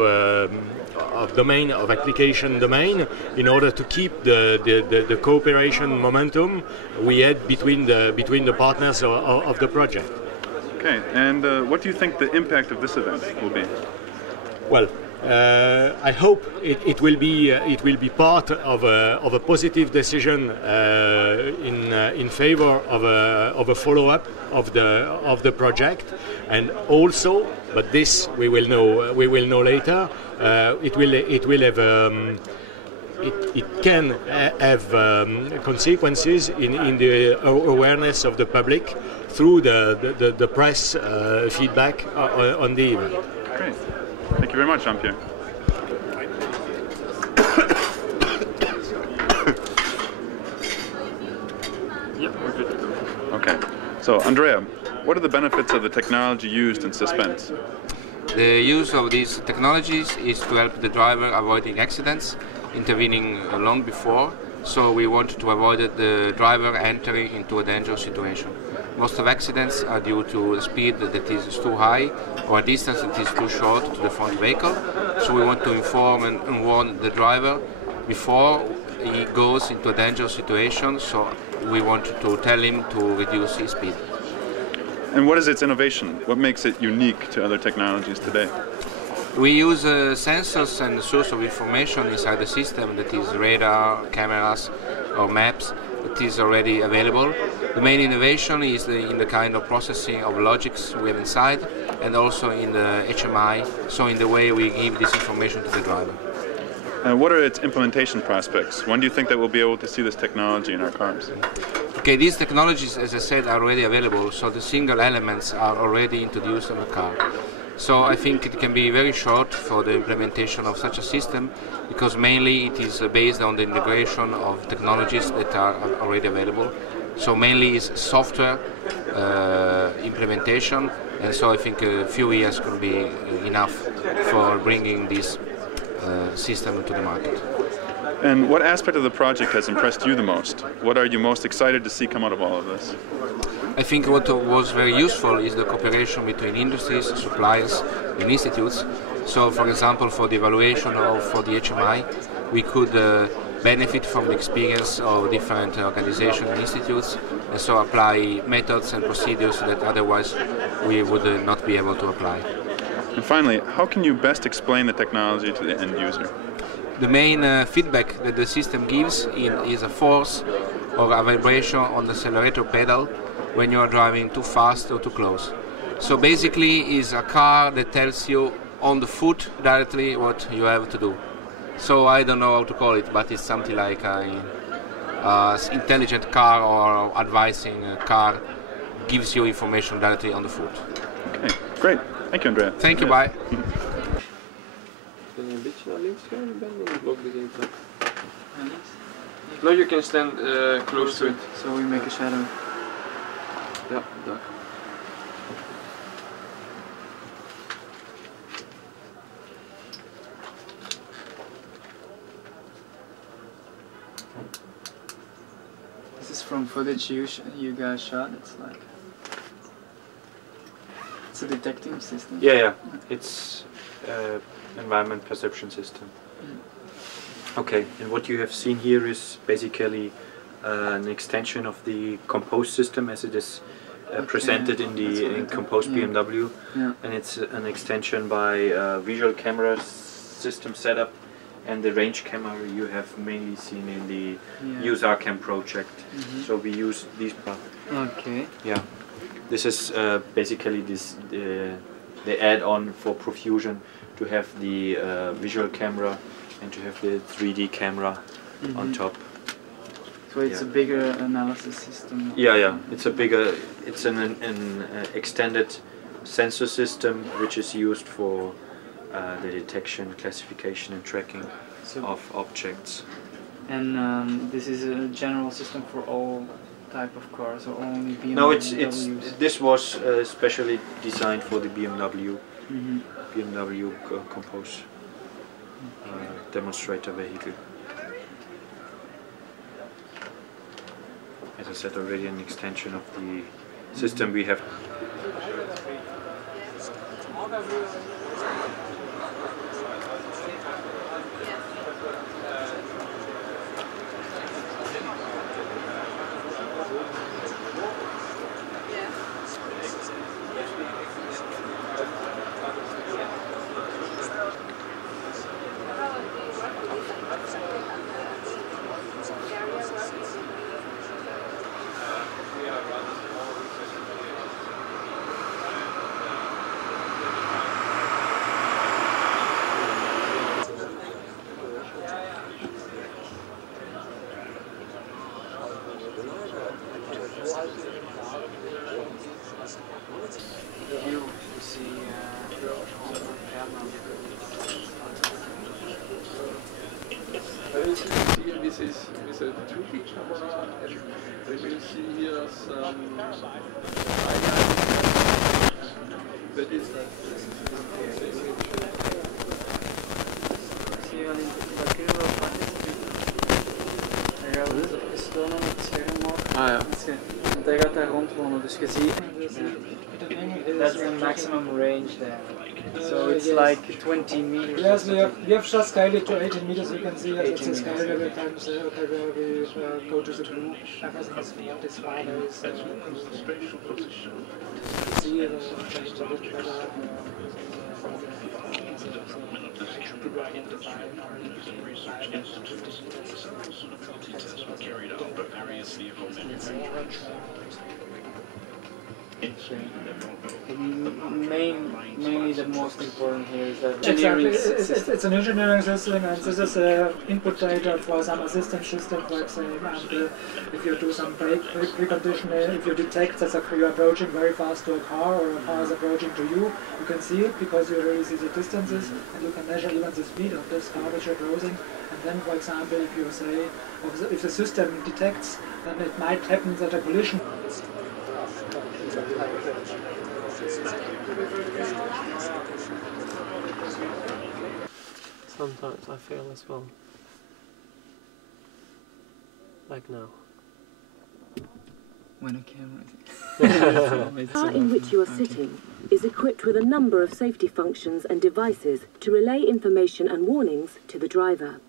domain, of application domain, in order to keep the cooperation momentum we had between the partners of the project. Okay, and what do you think the impact of this event will be? Well, I hope it will be part of a positive decision in favor of a follow-up of the project, and also, but this we will know later. It can have consequences in the awareness of the public through the press feedback on the event. Great. Thank you very much, Jean-Pierre. Yep, we're good to go. Okay. So, Andrea, what are the benefits of the technology used in suspense? The use of these technologies is to help the driver avoiding accidents, intervening long before, so we want to avoid the driver entering into a dangerous situation. Most of accidents are due to a speed that is too high or a distance that is too short to the front vehicle, so we want to inform and warn the driver before he goes into a dangerous situation, so we want to tell him to reduce his speed. And what is its innovation? What makes it unique to other technologies today? We use sensors and source of information inside the system, that is radar, cameras or maps, that is already available. The main innovation is in the kind of processing of logics we have inside, and also in the HMI, so in the way we give this information to the driver. What are its implementation prospects? When do you think that we'll be able to see this technology in our cars? Okay, these technologies, as I said, are already available, so the single elements are already introduced on the car. So I think it can be very short for the implementation of such a system, because mainly it is based on the integration of technologies that are already available. So mainly is software implementation, and so I think a few years could be enough for bringing this system to the market. And what aspect of the project has impressed you the most? What are you most excited to see come out of all of this? I think what was very useful is the cooperation between industries, suppliers and institutes. So for example, for the evaluation for the HMI, we could benefit from the experience of different organizations and institutes, and so apply methods and procedures that otherwise we would not be able to apply. And finally, how can you best explain the technology to the end user? The main feedback that the system gives is a force or a vibration on the accelerator pedal when you are driving too fast or too close. So basically is a car that tells you on the foot directly what you have to do. So I don't know how to call it, but it's something like an intelligent car or advising car gives you information directly on the foot. Okay, great. Thank you, Andrea. Thank you, bye. No, you can stand close to it. So we make a shadow. Yeah, dark. This is from footage you guys shot. It's a detecting system. Yeah. It's environment perception system. Okay, and what you have seen here is basically an extension of the Compose system as it is presented in Compose BMW, and it's an extension by visual camera system setup and the range camera you have mainly seen in the Use RCam project. So we use these. Okay. Yeah, this is basically the add-on for ProFusion to have the visual camera and to have the 3D camera on top. So it's a bigger analysis system. Yeah. It's an extended sensor system which is used for the detection, classification and tracking of objects. And this is a general system for all type of cars, or only BMWs? No, this was specially designed for the BMW BMW Compose demonstrator vehicle. as I said already, an extension of the system we have. This is with a 2D camera, and we will see here some highlights. That is Daar gaat daar rondwonen, dus je ziet. That's the maximum range there. So it's like 20 meters. Yes, we have just scaled it to 18 meters. You can see that's the scale every time we go to the blue. Everything is what is fine. There is see the change a bit better. People identify carried out by various vehicle manufacturers. Mainly the most important here is that engineering system. It's an engineering system, and this is an input data for some assistance system, for example. If you do some brake preconditioning, if you detect that you're approaching very fast to a car, or a car is approaching to you, you can see it because you really see the distances, and you can measure even the speed of this car which you're closing. And then, for example, if you say, if the system detects, then it might happen that a collision. Sometimes I feel as well, like now. When a camera The car in which you are sitting is equipped with a number of safety functions and devices to relay information and warnings to the driver.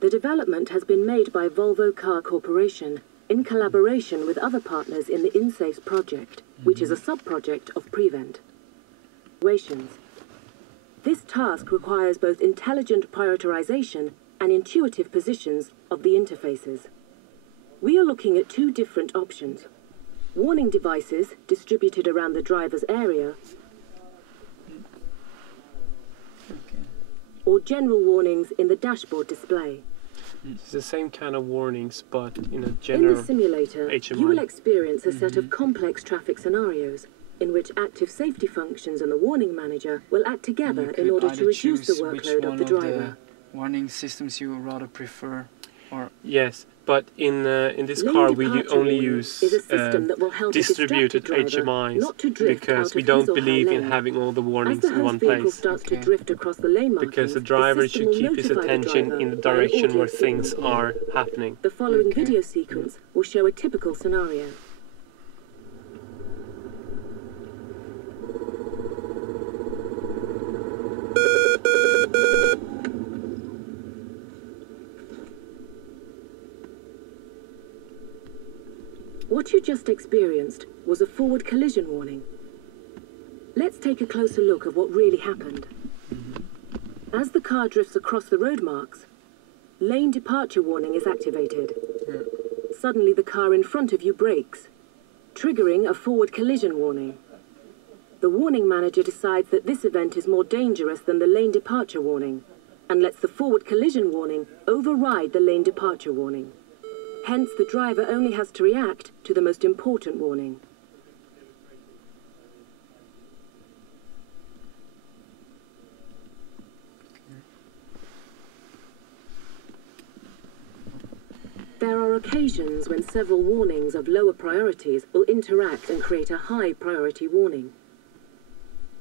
The development has been made by Volvo Car Corporation in collaboration with other partners in the InSafe project, which is a sub-project of PReVENT. This task requires both intelligent prioritization and intuitive positions of the interfaces. We are looking at two different options: warning devices distributed around the driver's area, or general warnings in the dashboard display. It's the same kind of warnings, but in a general In the simulator, HMI. you will experience a set of complex traffic scenarios in which active safety functions and the warning manager will act together in order to reduce the workload of the driver. Warning systems you rather prefer, or yes, but in this car we only use distributed HMIs because we don't believe in having all the warnings in one place. Because the driver should keep his attention in the direction where things are happening. The following video sequence will show a typical scenario. What you just experienced was a forward collision warning. Let's take a closer look at what really happened. As the car drifts across the road marks, lane departure warning is activated. Suddenly the car in front of you brakes, triggering a forward collision warning. The warning manager decides that this event is more dangerous than the lane departure warning, and lets the forward collision warning override the lane departure warning. Hence, the driver only has to react to the most important warning. There are occasions when several warnings of lower priorities will interact and create a high priority warning.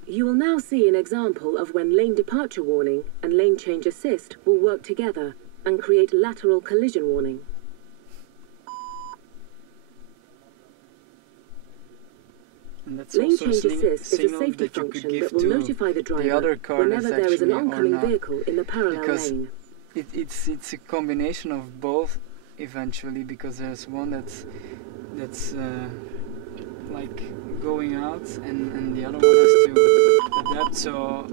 You will now see an example of when lane departure warning and lane change assist will work together and create lateral collision warning. And that's Lane also a change assist is a signal safety that you could function give that will to notify the driver the other car whenever that's there is an actually oncoming or not. vehicle in the parallel Because lane. it's a combination of both eventually, because there's one that's like going out, and the other one has to adapt. So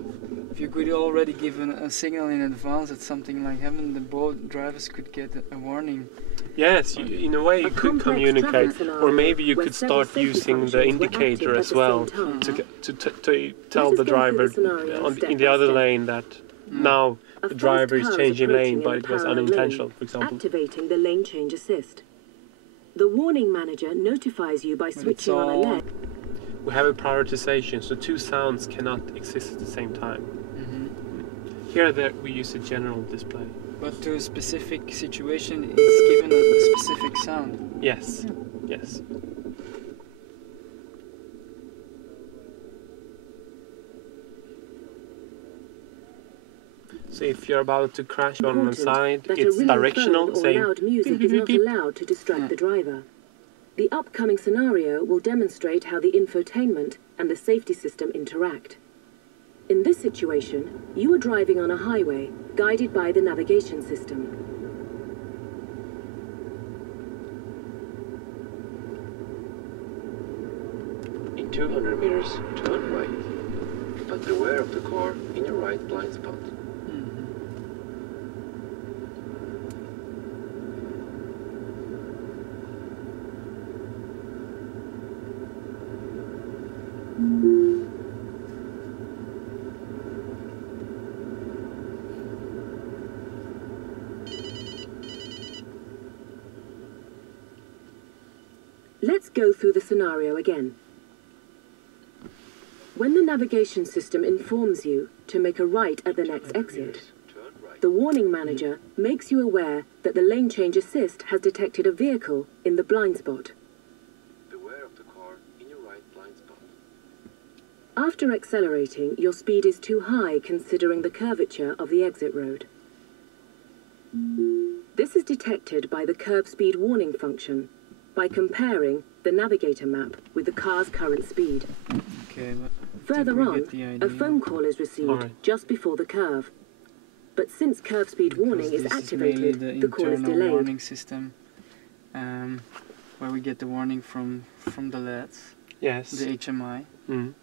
if you could already give a signal in advance that something like happened, the both drivers could get a warning. Yes, in a way you could communicate, or maybe you could start using the indicator as well to tell the driver in the other lane that now the driver is changing lane, but it was unintentional, for example. Activating the lane change assist. The warning manager notifies you by switching on a LED. We have a prioritization, so two sounds cannot exist at the same time. Here we use a general display. But to a specific situation, it's given a specific sound. Yes, yes. So if you're about to crash on one side, it's directional, saying loud music is not allowed to distract the driver. The upcoming scenario will demonstrate how the infotainment and the safety system interact. In this situation, you are driving on a highway, guided by the navigation system. In 200 meters, turn right, but beware of the car in your right blind spot. Let's go through the scenario again. When the navigation system informs you to make a right at the next exit, the warning manager makes you aware that the lane change assist has detected a vehicle in the blind spot. Beware of the car in your right blind spot. After accelerating, your speed is too high considering the curvature of the exit road. This is detected by the curb speed warning function, by comparing the navigator map with the car's current speed. Okay, but further on, a phone call is received just before the curve. But since curve speed warning is activated, the call is delayed. Warning system, where we get the warning from the LEDs, yes, the HMI, and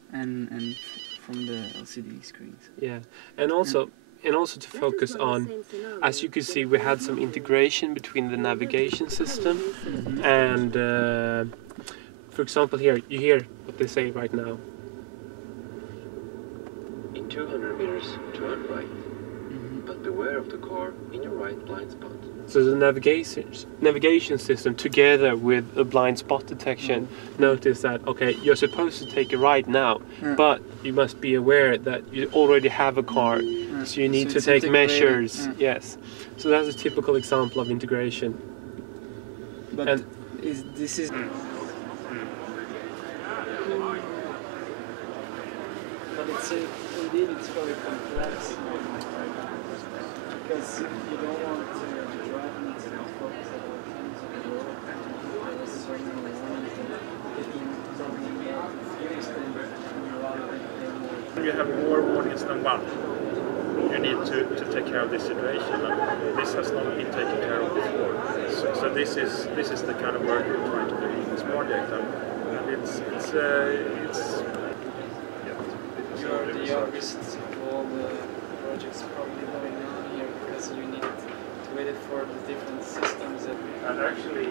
from the LCD screens. Yeah, and also to focus on, as you can see, we had some integration between the navigation system and, for example, here, you hear what they say right now. In 200 meters, turn right, but beware of the car in your right blind spot. So the navigation system, together with a blind spot detection, notice that, okay, you're supposed to take a right now, but you must be aware that you already have a car, so you need to take measures. Yes, so that's a typical example of integration. But and this is. But indeed it's very complex, because you don't want to drive and focus at all times on the road. There's so many warnings that if you confused, then you rather When you have more warnings than one, you need to take care of this situation, and this has not been taken care of before. So this is the kind of work we're trying to do in this project, and it's you are the youngest of all the projects probably going on here, because you need to wait for the different systems. And actually,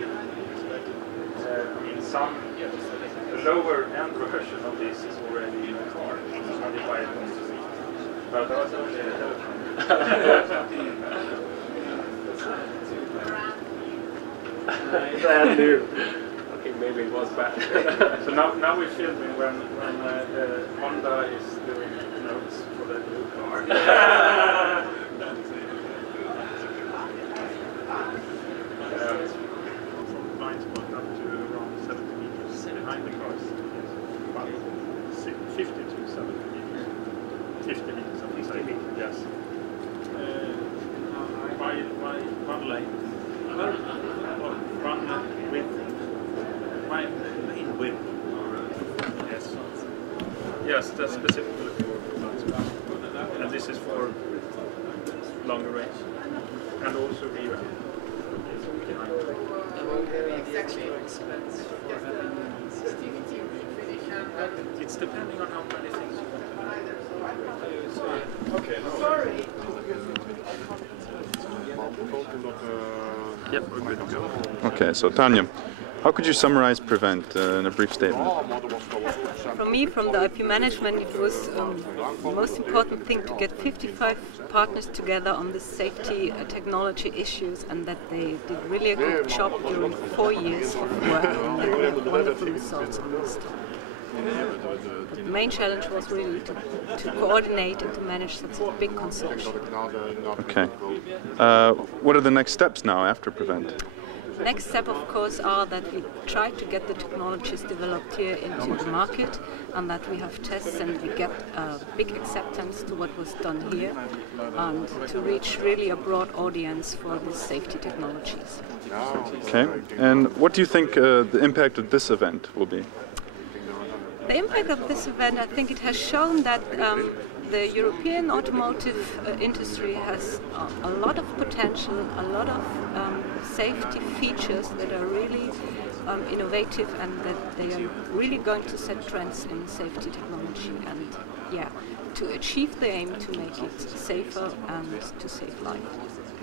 the lower end version of this is already in the car, and you buy it on the week. But that's only a brand new. Okay, maybe it was bad. So now we're filming when Honda is doing notes for the new car. From blind spot up to around 70 meters behind the cars. About 50 to 70 meters. 50 meters, I would say. Yes. One lane. One width. My lane width. Yes. Yes, that's specifically for, and this is for longer range, and also the it's depending on how many things you want. Okay, no. Sorry. Yep, we're good to go. Okay, so Tanya, how could you summarize PReVENT in a brief statement? For me, from the IP management, it was the most important thing to get 55 partners together on the safety technology issues, and that they did really a good job during 4 years of work, and that we have wonderful results on this topic. The main challenge was really to coordinate and to manage such a big consortium. Okay. What are the next steps now after PReVENT? Next step, of course, are that we try to get the technologies developed here into the market, and that we have tests and we get a big acceptance to what was done here, and to reach really a broad audience for these safety technologies. Okay. And what do you think the impact of this event will be? The impact of this event, I think it has shown that the European automotive industry has a lot of potential, a lot of safety features that are really innovative, and that they are really going to set trends in safety technology, and yeah, to achieve the aim to make it safer and to save life.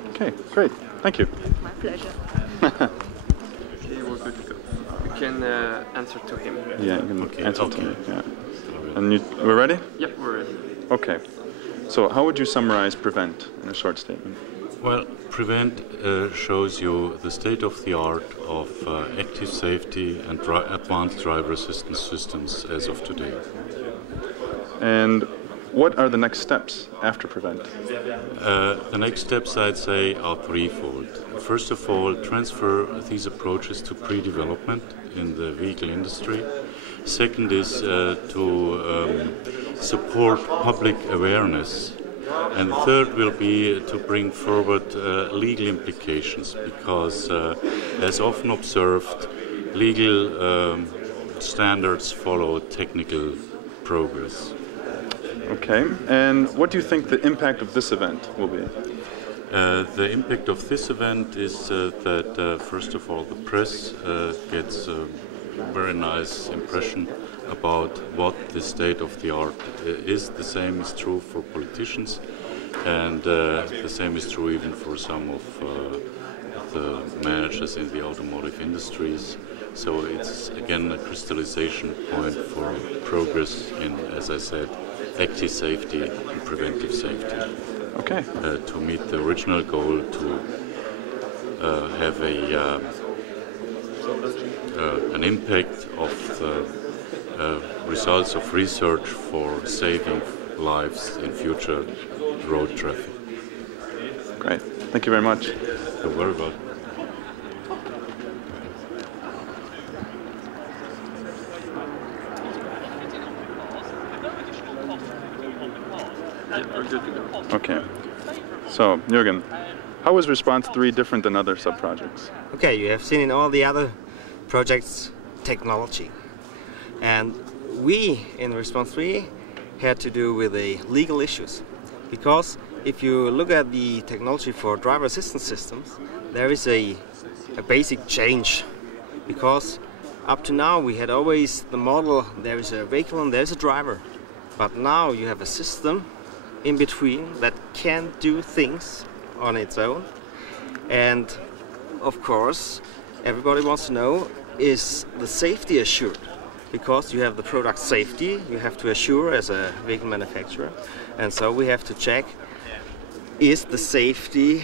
Okay, great. Thank you. My pleasure. Okay, we're good to go. You can answer to him. Yeah, you can answer to me. Yeah. And we're ready? Yep, we're ready. Okay. So how would you summarize PReVENT in a short statement? Well, PReVENT shows you the state-of-the-art of active safety and advanced driver assistance systems as of today. And what are the next steps after PReVENT? The next steps, I'd say, are threefold. First of all, transfer these approaches to pre-development in the vehicle industry. Second is to support public awareness. And third will be to bring forward legal implications, because as often observed, legal standards follow technical progress. Okay, and what do you think the impact of this event will be? The impact of this event is that, first of all, the press gets a very nice impression about what the state of the art is. The same is true for politicians, and the same is true even for some of the managers in the automotive industries. So it's again a crystallization point for progress in, as I said, active safety and preventive safety. Okay. To meet the original goal to have an impact of the results of research for saving lives in future road traffic. Great. Thank you very much. You're very welcome. Okay. So, Jürgen, how is Response 3 different than other sub-projects? Okay, you have seen in all the other projects technology. And we, in Response 3, had to do with the legal issues. Because if you look at the technology for driver assistance systems, there is a basic change. Because up to now we had always the model, there is a vehicle and there is a driver. But now you have a system in between that can do things on its own. And of course, everybody wants to know, is the safety assured? Because you have the product safety, you have to assure as a vehicle manufacturer. And so we have to check, is the safety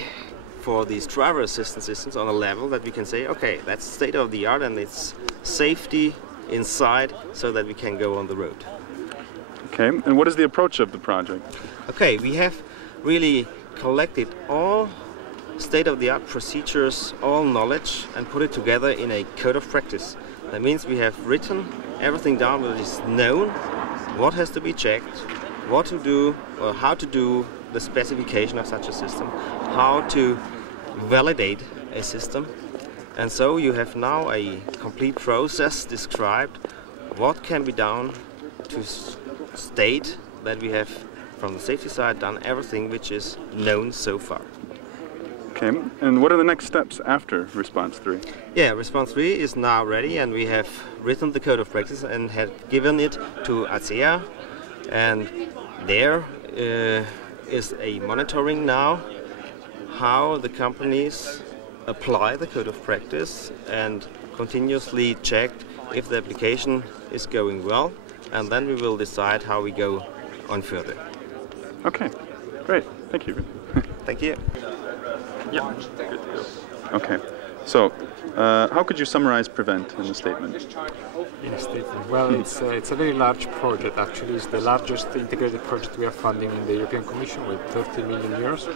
for these driver assistance systems on a level that we can say, okay, that's state of the art and it's safety inside so that we can go on the road. Okay, and what is the approach of the project? Okay, we have really collected all state-of-the-art procedures, all knowledge, and put it together in a code of practice. That means we have written everything down that is known, what has to be checked, what to do, or how to do the specification of such a system, how to validate a system. And so you have now a complete process described, what can be done to state that we have, from the safety side, done everything which is known so far. Okay, and what are the next steps after Response 3? Yeah, Response 3 is now ready, and we have written the code of practice and have given it to ACEA, and there is a monitoring now how the companies apply the code of practice and continuously check if the application is going well, and then we will decide how we go on further. Okay, great. Thank you. Thank you. Yeah, good to go. Okay, so how could you summarize PReVENT in a statement? In a statement? Well, it's a very large project. Actually, it's the largest integrated project we are funding in the European Commission with 30 million euros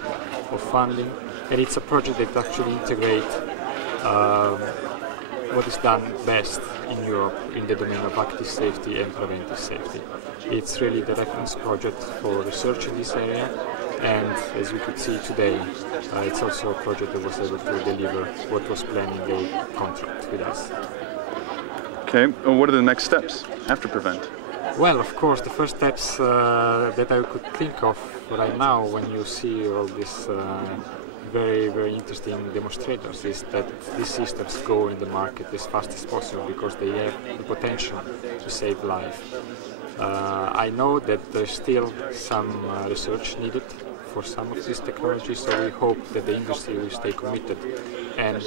of funding, and it's a project that actually integrates what is done best in Europe in the domain of active safety and preventive safety. It's really the reference project for research in this area, and as we could see today, it's also a project that was able to deliver what was planned in the contract with us. Okay, what are the next steps after PReVENT? Well, of course, the first steps that I could think of right now when you see all these very, very interesting demonstrators is that these systems go in the market as fast as possible because they have the potential to save life. I know that there's still some research needed for some of these technologies, so we hope that the industry will stay committed and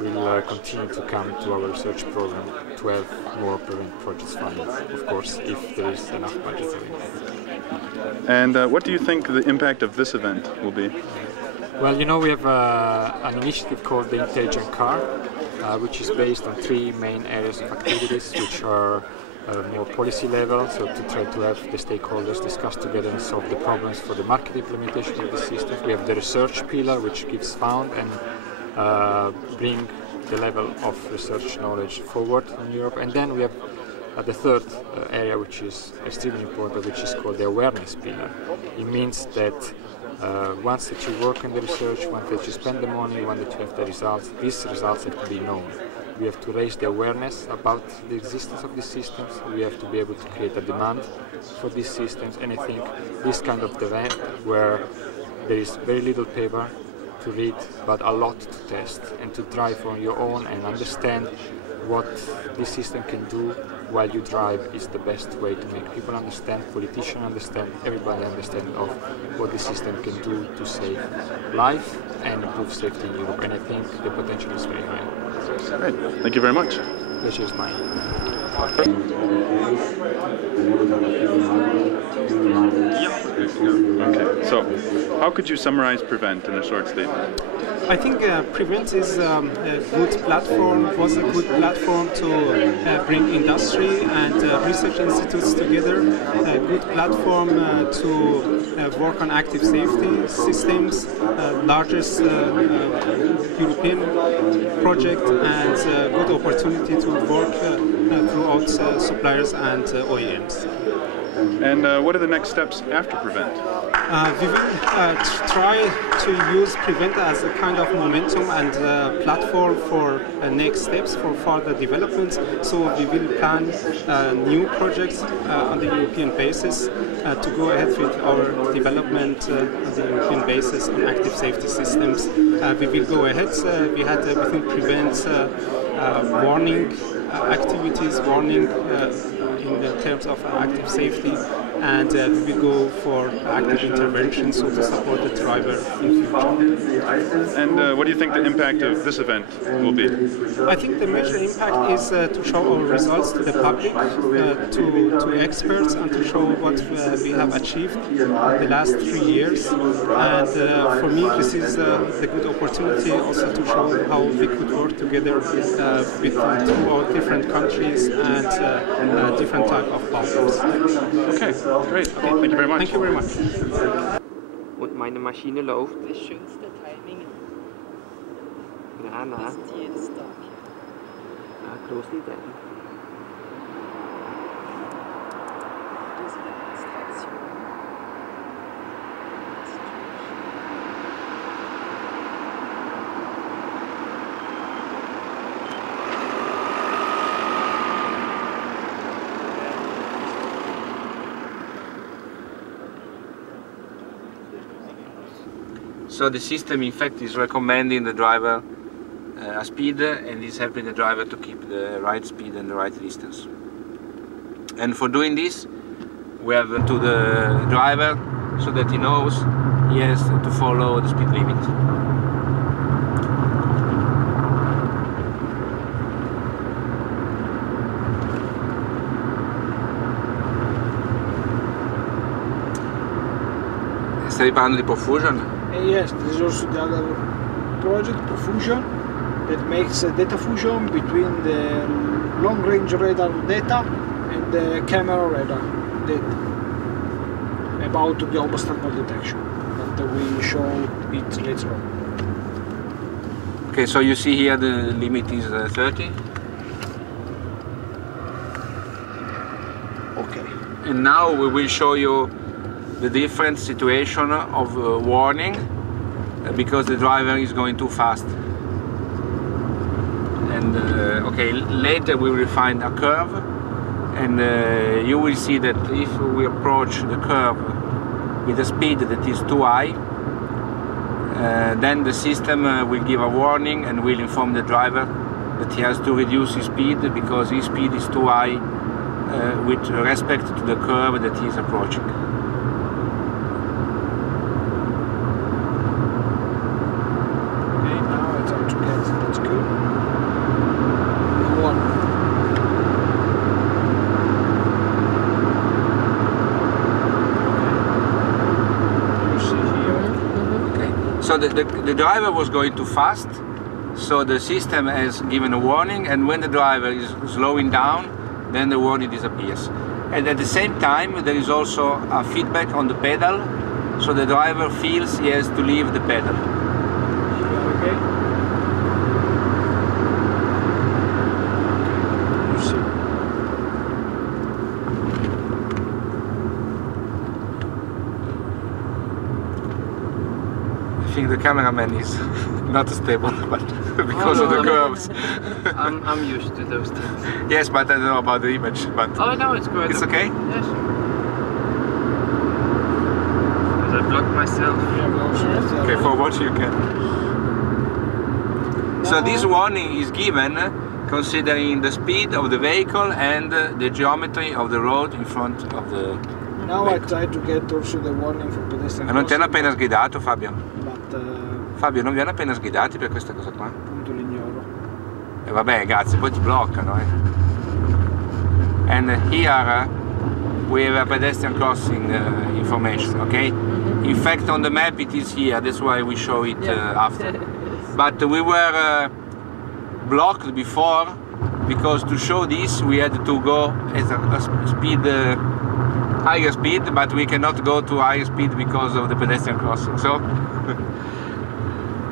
will continue to come to our research program to have more PReVENT projects funded, of course, if there is enough budget. And what do you think the impact of this event will be? Well, you know, we have an initiative called the Intelligent Car, which is based on three main areas of activities, which are more policy level, so to try to have the stakeholders discuss together and solve the problems for the market implementation of the systems. We have the research pillar, which gives fund and bring the level of research knowledge forward in Europe. And then we have the third area, which is extremely important, which is called the awareness pillar. It means that once that you work in the research, once that you spend the money, once that you have the results, these results have to be known. We have to raise the awareness about the existence of these systems. We have to be able to create a demand for these systems, and I think this kind of event where there is very little paper to read but a lot to test and to drive on your own and understand what this system can do while you drive is the best way to make people understand, politicians understand, everybody understand of what the system can do to save life and improve safety in Europe, and I think the potential is very high. Great. Thank you very much. Pleasure is mine. Okay, so how could you summarize PReVENT in a short statement? I think PReVENT is a good platform, was a good platform to bring industry and research institutes together, a good platform to work on active safety systems, largest European project, and a good opportunity to work throughout suppliers and OEMs. And what are the next steps after PReVENT? We will try to use PReVENT as a kind of momentum and platform for next steps for further development. So we will plan new projects on the European basis to go ahead with our development on the European basis on active safety systems. We will go ahead. We had within PReVENT warning activities, warning in terms of active safety, and we will go for active intervention, so to support the driver in future. And what do you think the impact of this event will be? I think the major impact is to show our results to the public, to experts, and to show what we have achieved the last 3 years. And for me, this is a good opportunity also to show how we could work together with throughout different countries and different type of partners. Okay, great. Okay, thank you very much. Thank you very much. Und meine Maschine läuft. Das schönste Timing. Na. Fast jedes Tag. Ja, große Ideen. Diese Demonstration. So the system in fact is recommending the driver a speed and is helping the driver to keep the right speed and the right distance. And for doing this, we have to the driver so that he knows he has to follow the speed limit. Stai parlando di ProFusion? Yes, there is also the other project, ProFusion, that makes data fusion between the long-range radar data and the camera radar data about the obstacle detection. But we show it later on. Okay, so you see here the limit is 30. Okay. And now we will show you the different situation of warning because the driver is going too fast. And okay, later we will find a curve, and you will see that if we approach the curve with a speed that is too high, then the system will give a warning and will inform the driver that he has to reduce his speed because his speed is too high with respect to the curve that he is approaching. So the driver was going too fast, so the system has given a warning, and when the driver is slowing down, then the warning disappears. And at the same time, there is also a feedback on the pedal, so the driver feels he has to leave the pedal. Okay. I think the cameraman is not stable, but because of the curves. I'm used to those things. Yes, but I don't know about the image. But oh no, it's good. It's okay? Yes. Because I blocked myself. Okay, for what you can. So this warning is given considering the speed of the vehicle and the geometry of the road in front of the Now I try to get also the warning for pedestrian. Ma non ti hanno appena sgridato, Fabio? But, Fabio, non vi hanno appena sgridati per questa cosa qua? appunto l'ignoro. E vabbè, grazie, poi ti bloccano, And here we have a pedestrian crossing information, okay? In fact, on the map it is here, that's why we show it after. But we were blocked before because to show this we had to go at a speed, higher speed, but we cannot go to higher speed because of the pedestrian crossing. So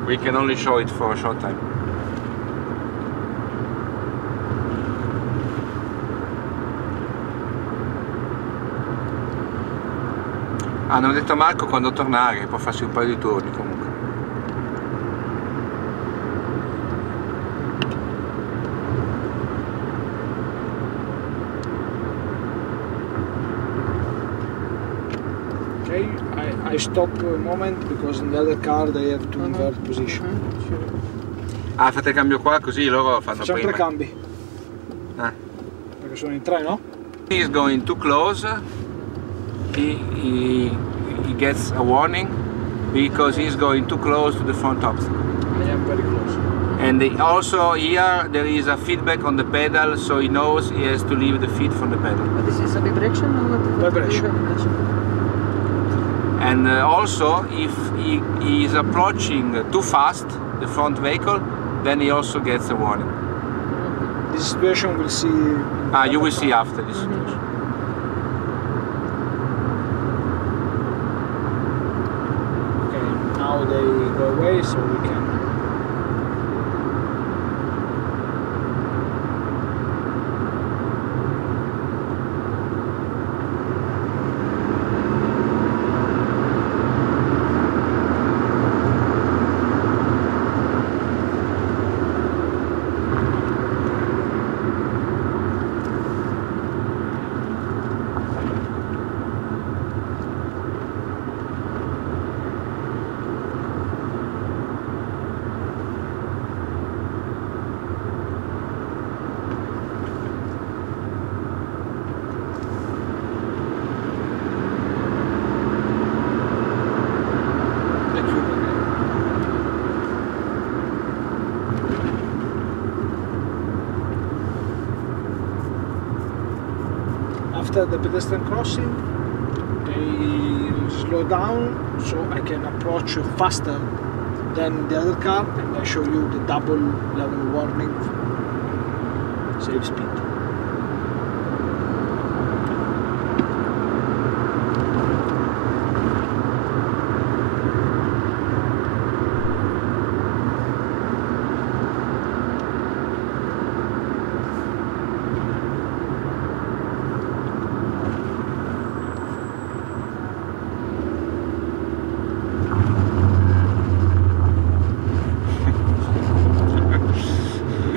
we can only show it for a short time. Hanno detto a Marco quando tornare, può farsi un paio di turni comunque. Okay, I stop a moment because in the other car they have to invert position. Ah, fate il cambio qua così loro fanno Facciamo prima. tre cambi. Perché sono in tre, no? He is going too close. He gets a warning because he's going too close to the front obstacle. I am very close. And also here there is a feedback on the pedal, so he knows he has to leave the feet from the pedal. But this is a vibration or what? Vibration. And also if he is approaching too fast the front vehicle, then he also gets a warning. This situation we'll see. You will see after this situation. Okay, now they go away so we can. after the pedestrian crossing, they slow down so I can approach faster than the other car, and I show you the double level warning, save speed.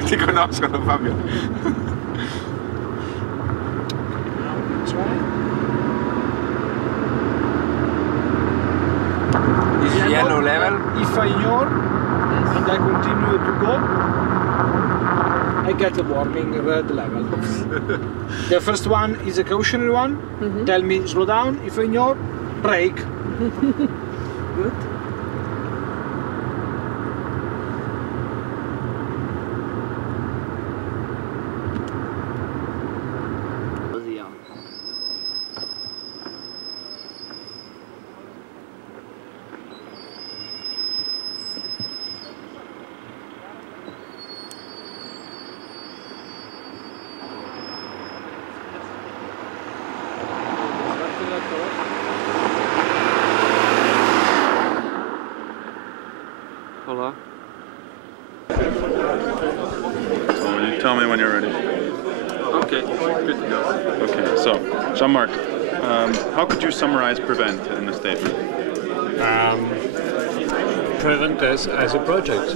Ti conoscono, Fabio. Is yellow level? If I ignore and I continue to go, I get a warning red level. The first one is a cautionary one. Tell me slow down. If I ignore, brake. Good. Hola. So you tell me when you're ready. Okay, good to go. Okay, so Jean-Marc, how could you summarize PReVENT in a statement? PReVENT as a project.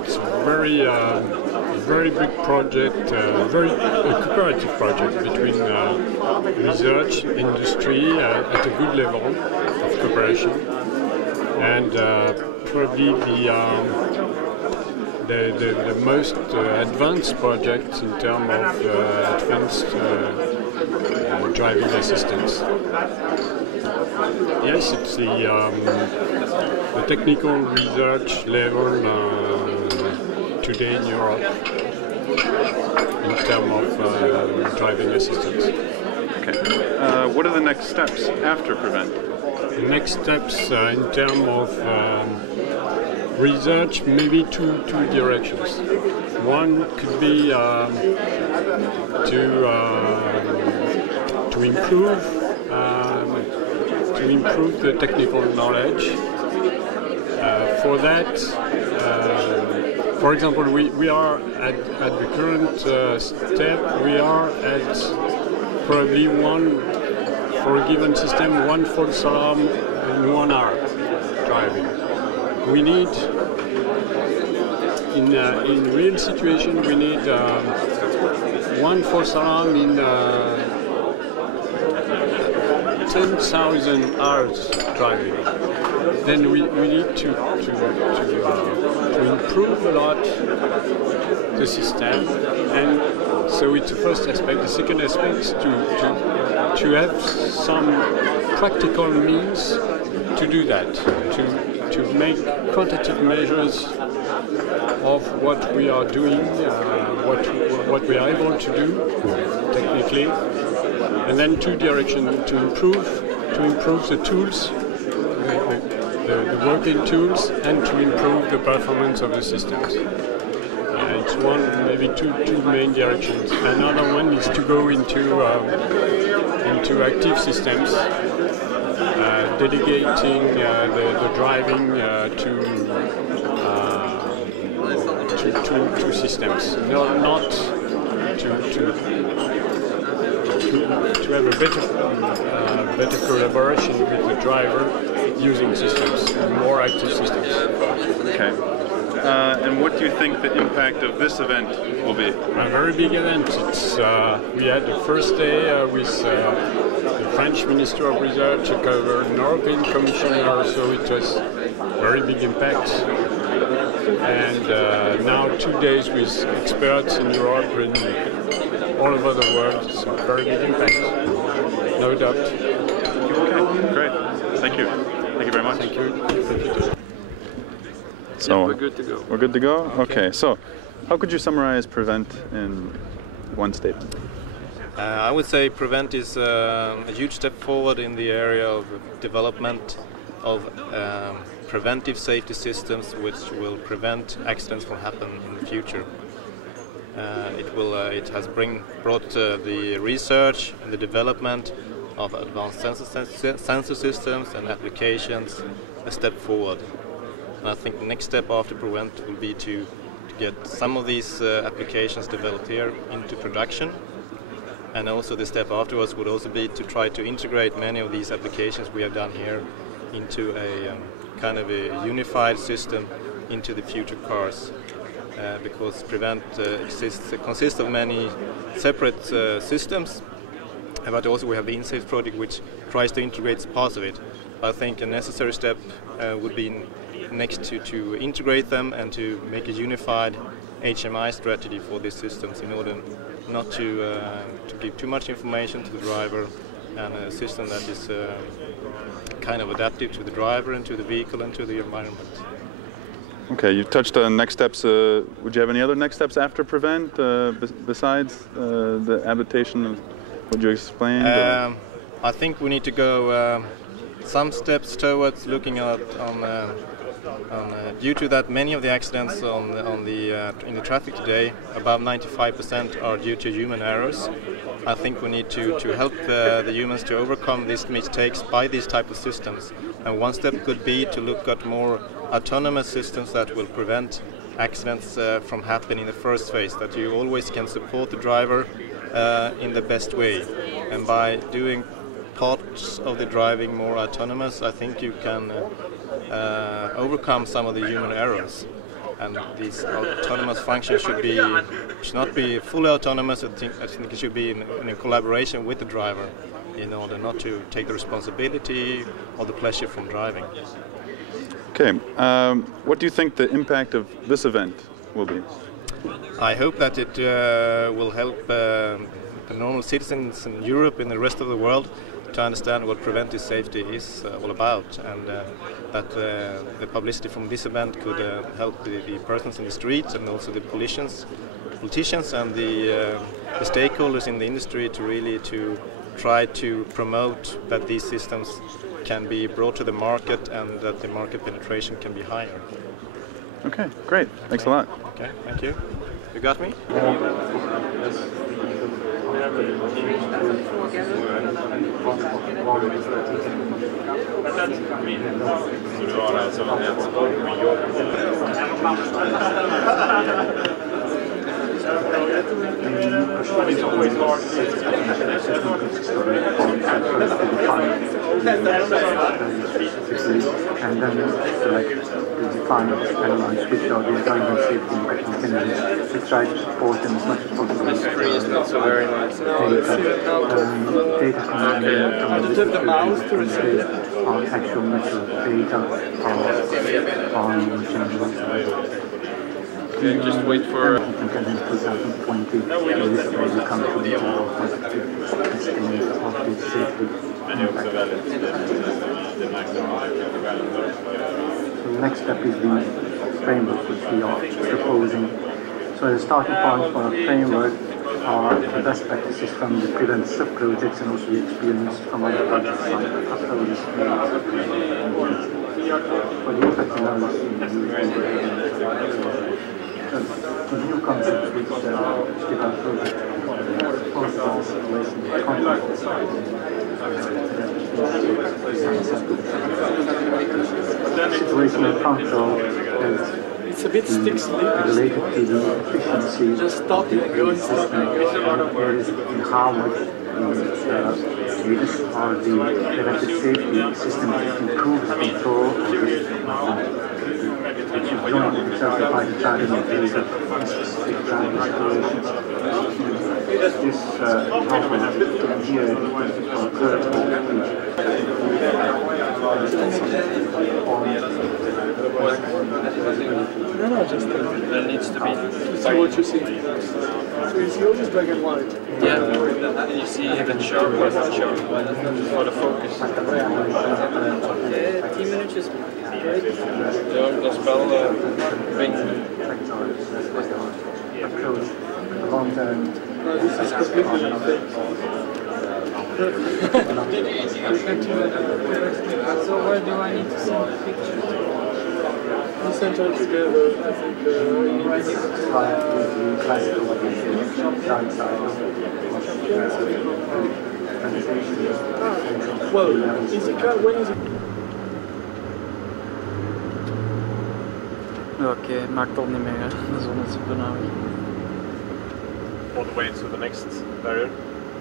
It's a very big project, very cooperative project between research, industry at a good level of cooperation, and probably the most advanced project in terms of advanced driving assistance. Yes, it's the technical research level today in Europe in terms of driving assistance. Okay. What are the next steps after PReVENT? The next steps in terms of research, maybe two directions. One could be to improve the technical knowledge. For that, for example, we are at the current step. We are at probably for a given system, one false alarm in 1 hour driving. We need, in real situation, we need one false alarm in 10,000 hours driving. Then we need to improve a lot the system, and so it's the first aspect. The second aspect is to have some practical means to do that, to make quantitative measures of what we are doing, what we are able to do technically, and then two directions: to improve the tools, the working tools, and to improve the performance of the systems. It's maybe two main directions. Another one is to go into active systems, delegating the driving to systems, not to have a better collaboration with the driver using systems, more active systems. Okay. And what do you think the impact of this event will be? A very big event. We had the first day with the French Minister of Research, covered an European Commissioner, so it was very big impact. And now 2 days with experts in Europe and all over the world. It's a very big impact, no doubt. Okay, great. Thank you. Thank you very much. Thank you. So we're good to go. We're good to go? Okay, so how could you summarize PReVENT in one statement? I would say PReVENT is a huge step forward in the area of development of preventive safety systems which will prevent accidents from happening in the future. It has brought the research and the development of advanced sensor systems and applications a step forward. And I think the next step after PReVENT will be to get some of these applications developed here into production. And also the step afterwards would also be to try to integrate many of these applications we have done here into a kind of a unified system into the future cars. Because PReVENT consists of many separate systems, but also we have the InSafe project which tries to integrate parts of it. I think a necessary step would be next to integrate them and to make a unified HMI strategy for these systems in order not to give too much information to the driver, and a system that is kind of adaptive to the driver and to the vehicle and to the environment. Okay, you touched on next steps. Would you have any other next steps after PReVENT besides the adaptation of what you explained? I think we need to go some steps towards looking at due to that many of the accidents in the traffic today, about 95% are due to human errors. I think we need to help the humans to overcome these mistakes by these type of systems. And one step could be to look at more autonomous systems that will prevent accidents from happening in the first phase, that you always can support the driver in the best way. And by doing parts of the driving more autonomous, I think you can overcome some of the human errors. And these autonomous functions should not be fully autonomous. I think it should be in collaboration with the driver in order not to take the responsibility or the pleasure from driving. Okay, what do you think the impact of this event will be? I hope that it will help the normal citizens in Europe and the rest of the world to understand what preventive safety is all about, and that the publicity from this event could help the persons in the streets and also the politicians and the stakeholders in the industry to really try to promote that these systems can be brought to the market and that the market penetration can be higher. Okay, great. Thanks a lot. Okay, thank you. You got me? It's always hard to and then select the define of the airlines which are the driving safety mechanisms to try to support them as much as possible. This tree is not so very nice. Data from the mouse to receive actual measured data on changes. Okay, just wait for... In 2020, this will come to the estimate of the safety impact. So the next step is the framework which we are proposing. So the starting point for our framework are the best practices from the PReVENT sub-projects and also the experience from other projects like Apalaci. For the impact analysis, the new concepts which develop project situational control it's a bit related to the efficiency just starting and going in how much the use or the preventive safety system improves control of the which is jointly certified driving in specific driving situations. This component here No, just there needs to be... to see what you see. So you see all this black and white? Yeah, and you see if it's sharp or not sharp for the focus. 10 minuutjes. Ja, dat is wel... approach, long-term No, this is completely fake. So where do I need to send the picture to? We sent all together, I think. Well, is it, when is it? Oké, maakt al niet meer, de zon is benauwd. All the way to the next barrier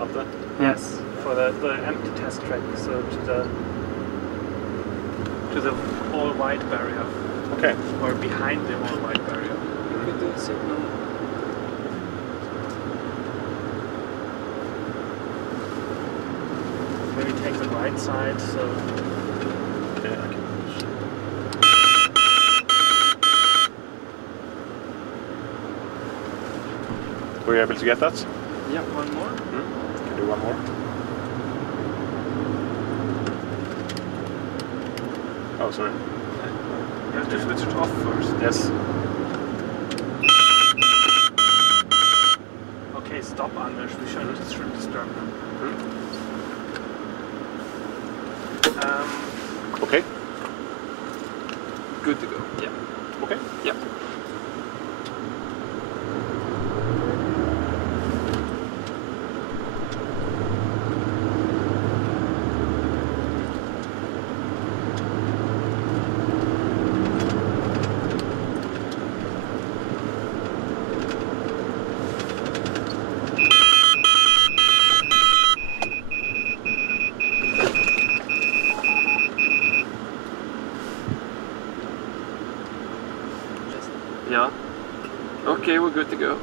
after? Yes. For the empty test track, so to the all white barrier. Okay. Or behind the all white barrier. Look at the signal. Maybe take the right side, so yeah, okay. Were you able to get that? Yeah, one more. Can do one more. Oh, sorry. You have to switch it off first. Yes. Okay, stop, Anders. We shouldn't disturb them. Okay. Good to go. Yeah. Okay. Yeah. Yeah. Okay, we're good to go.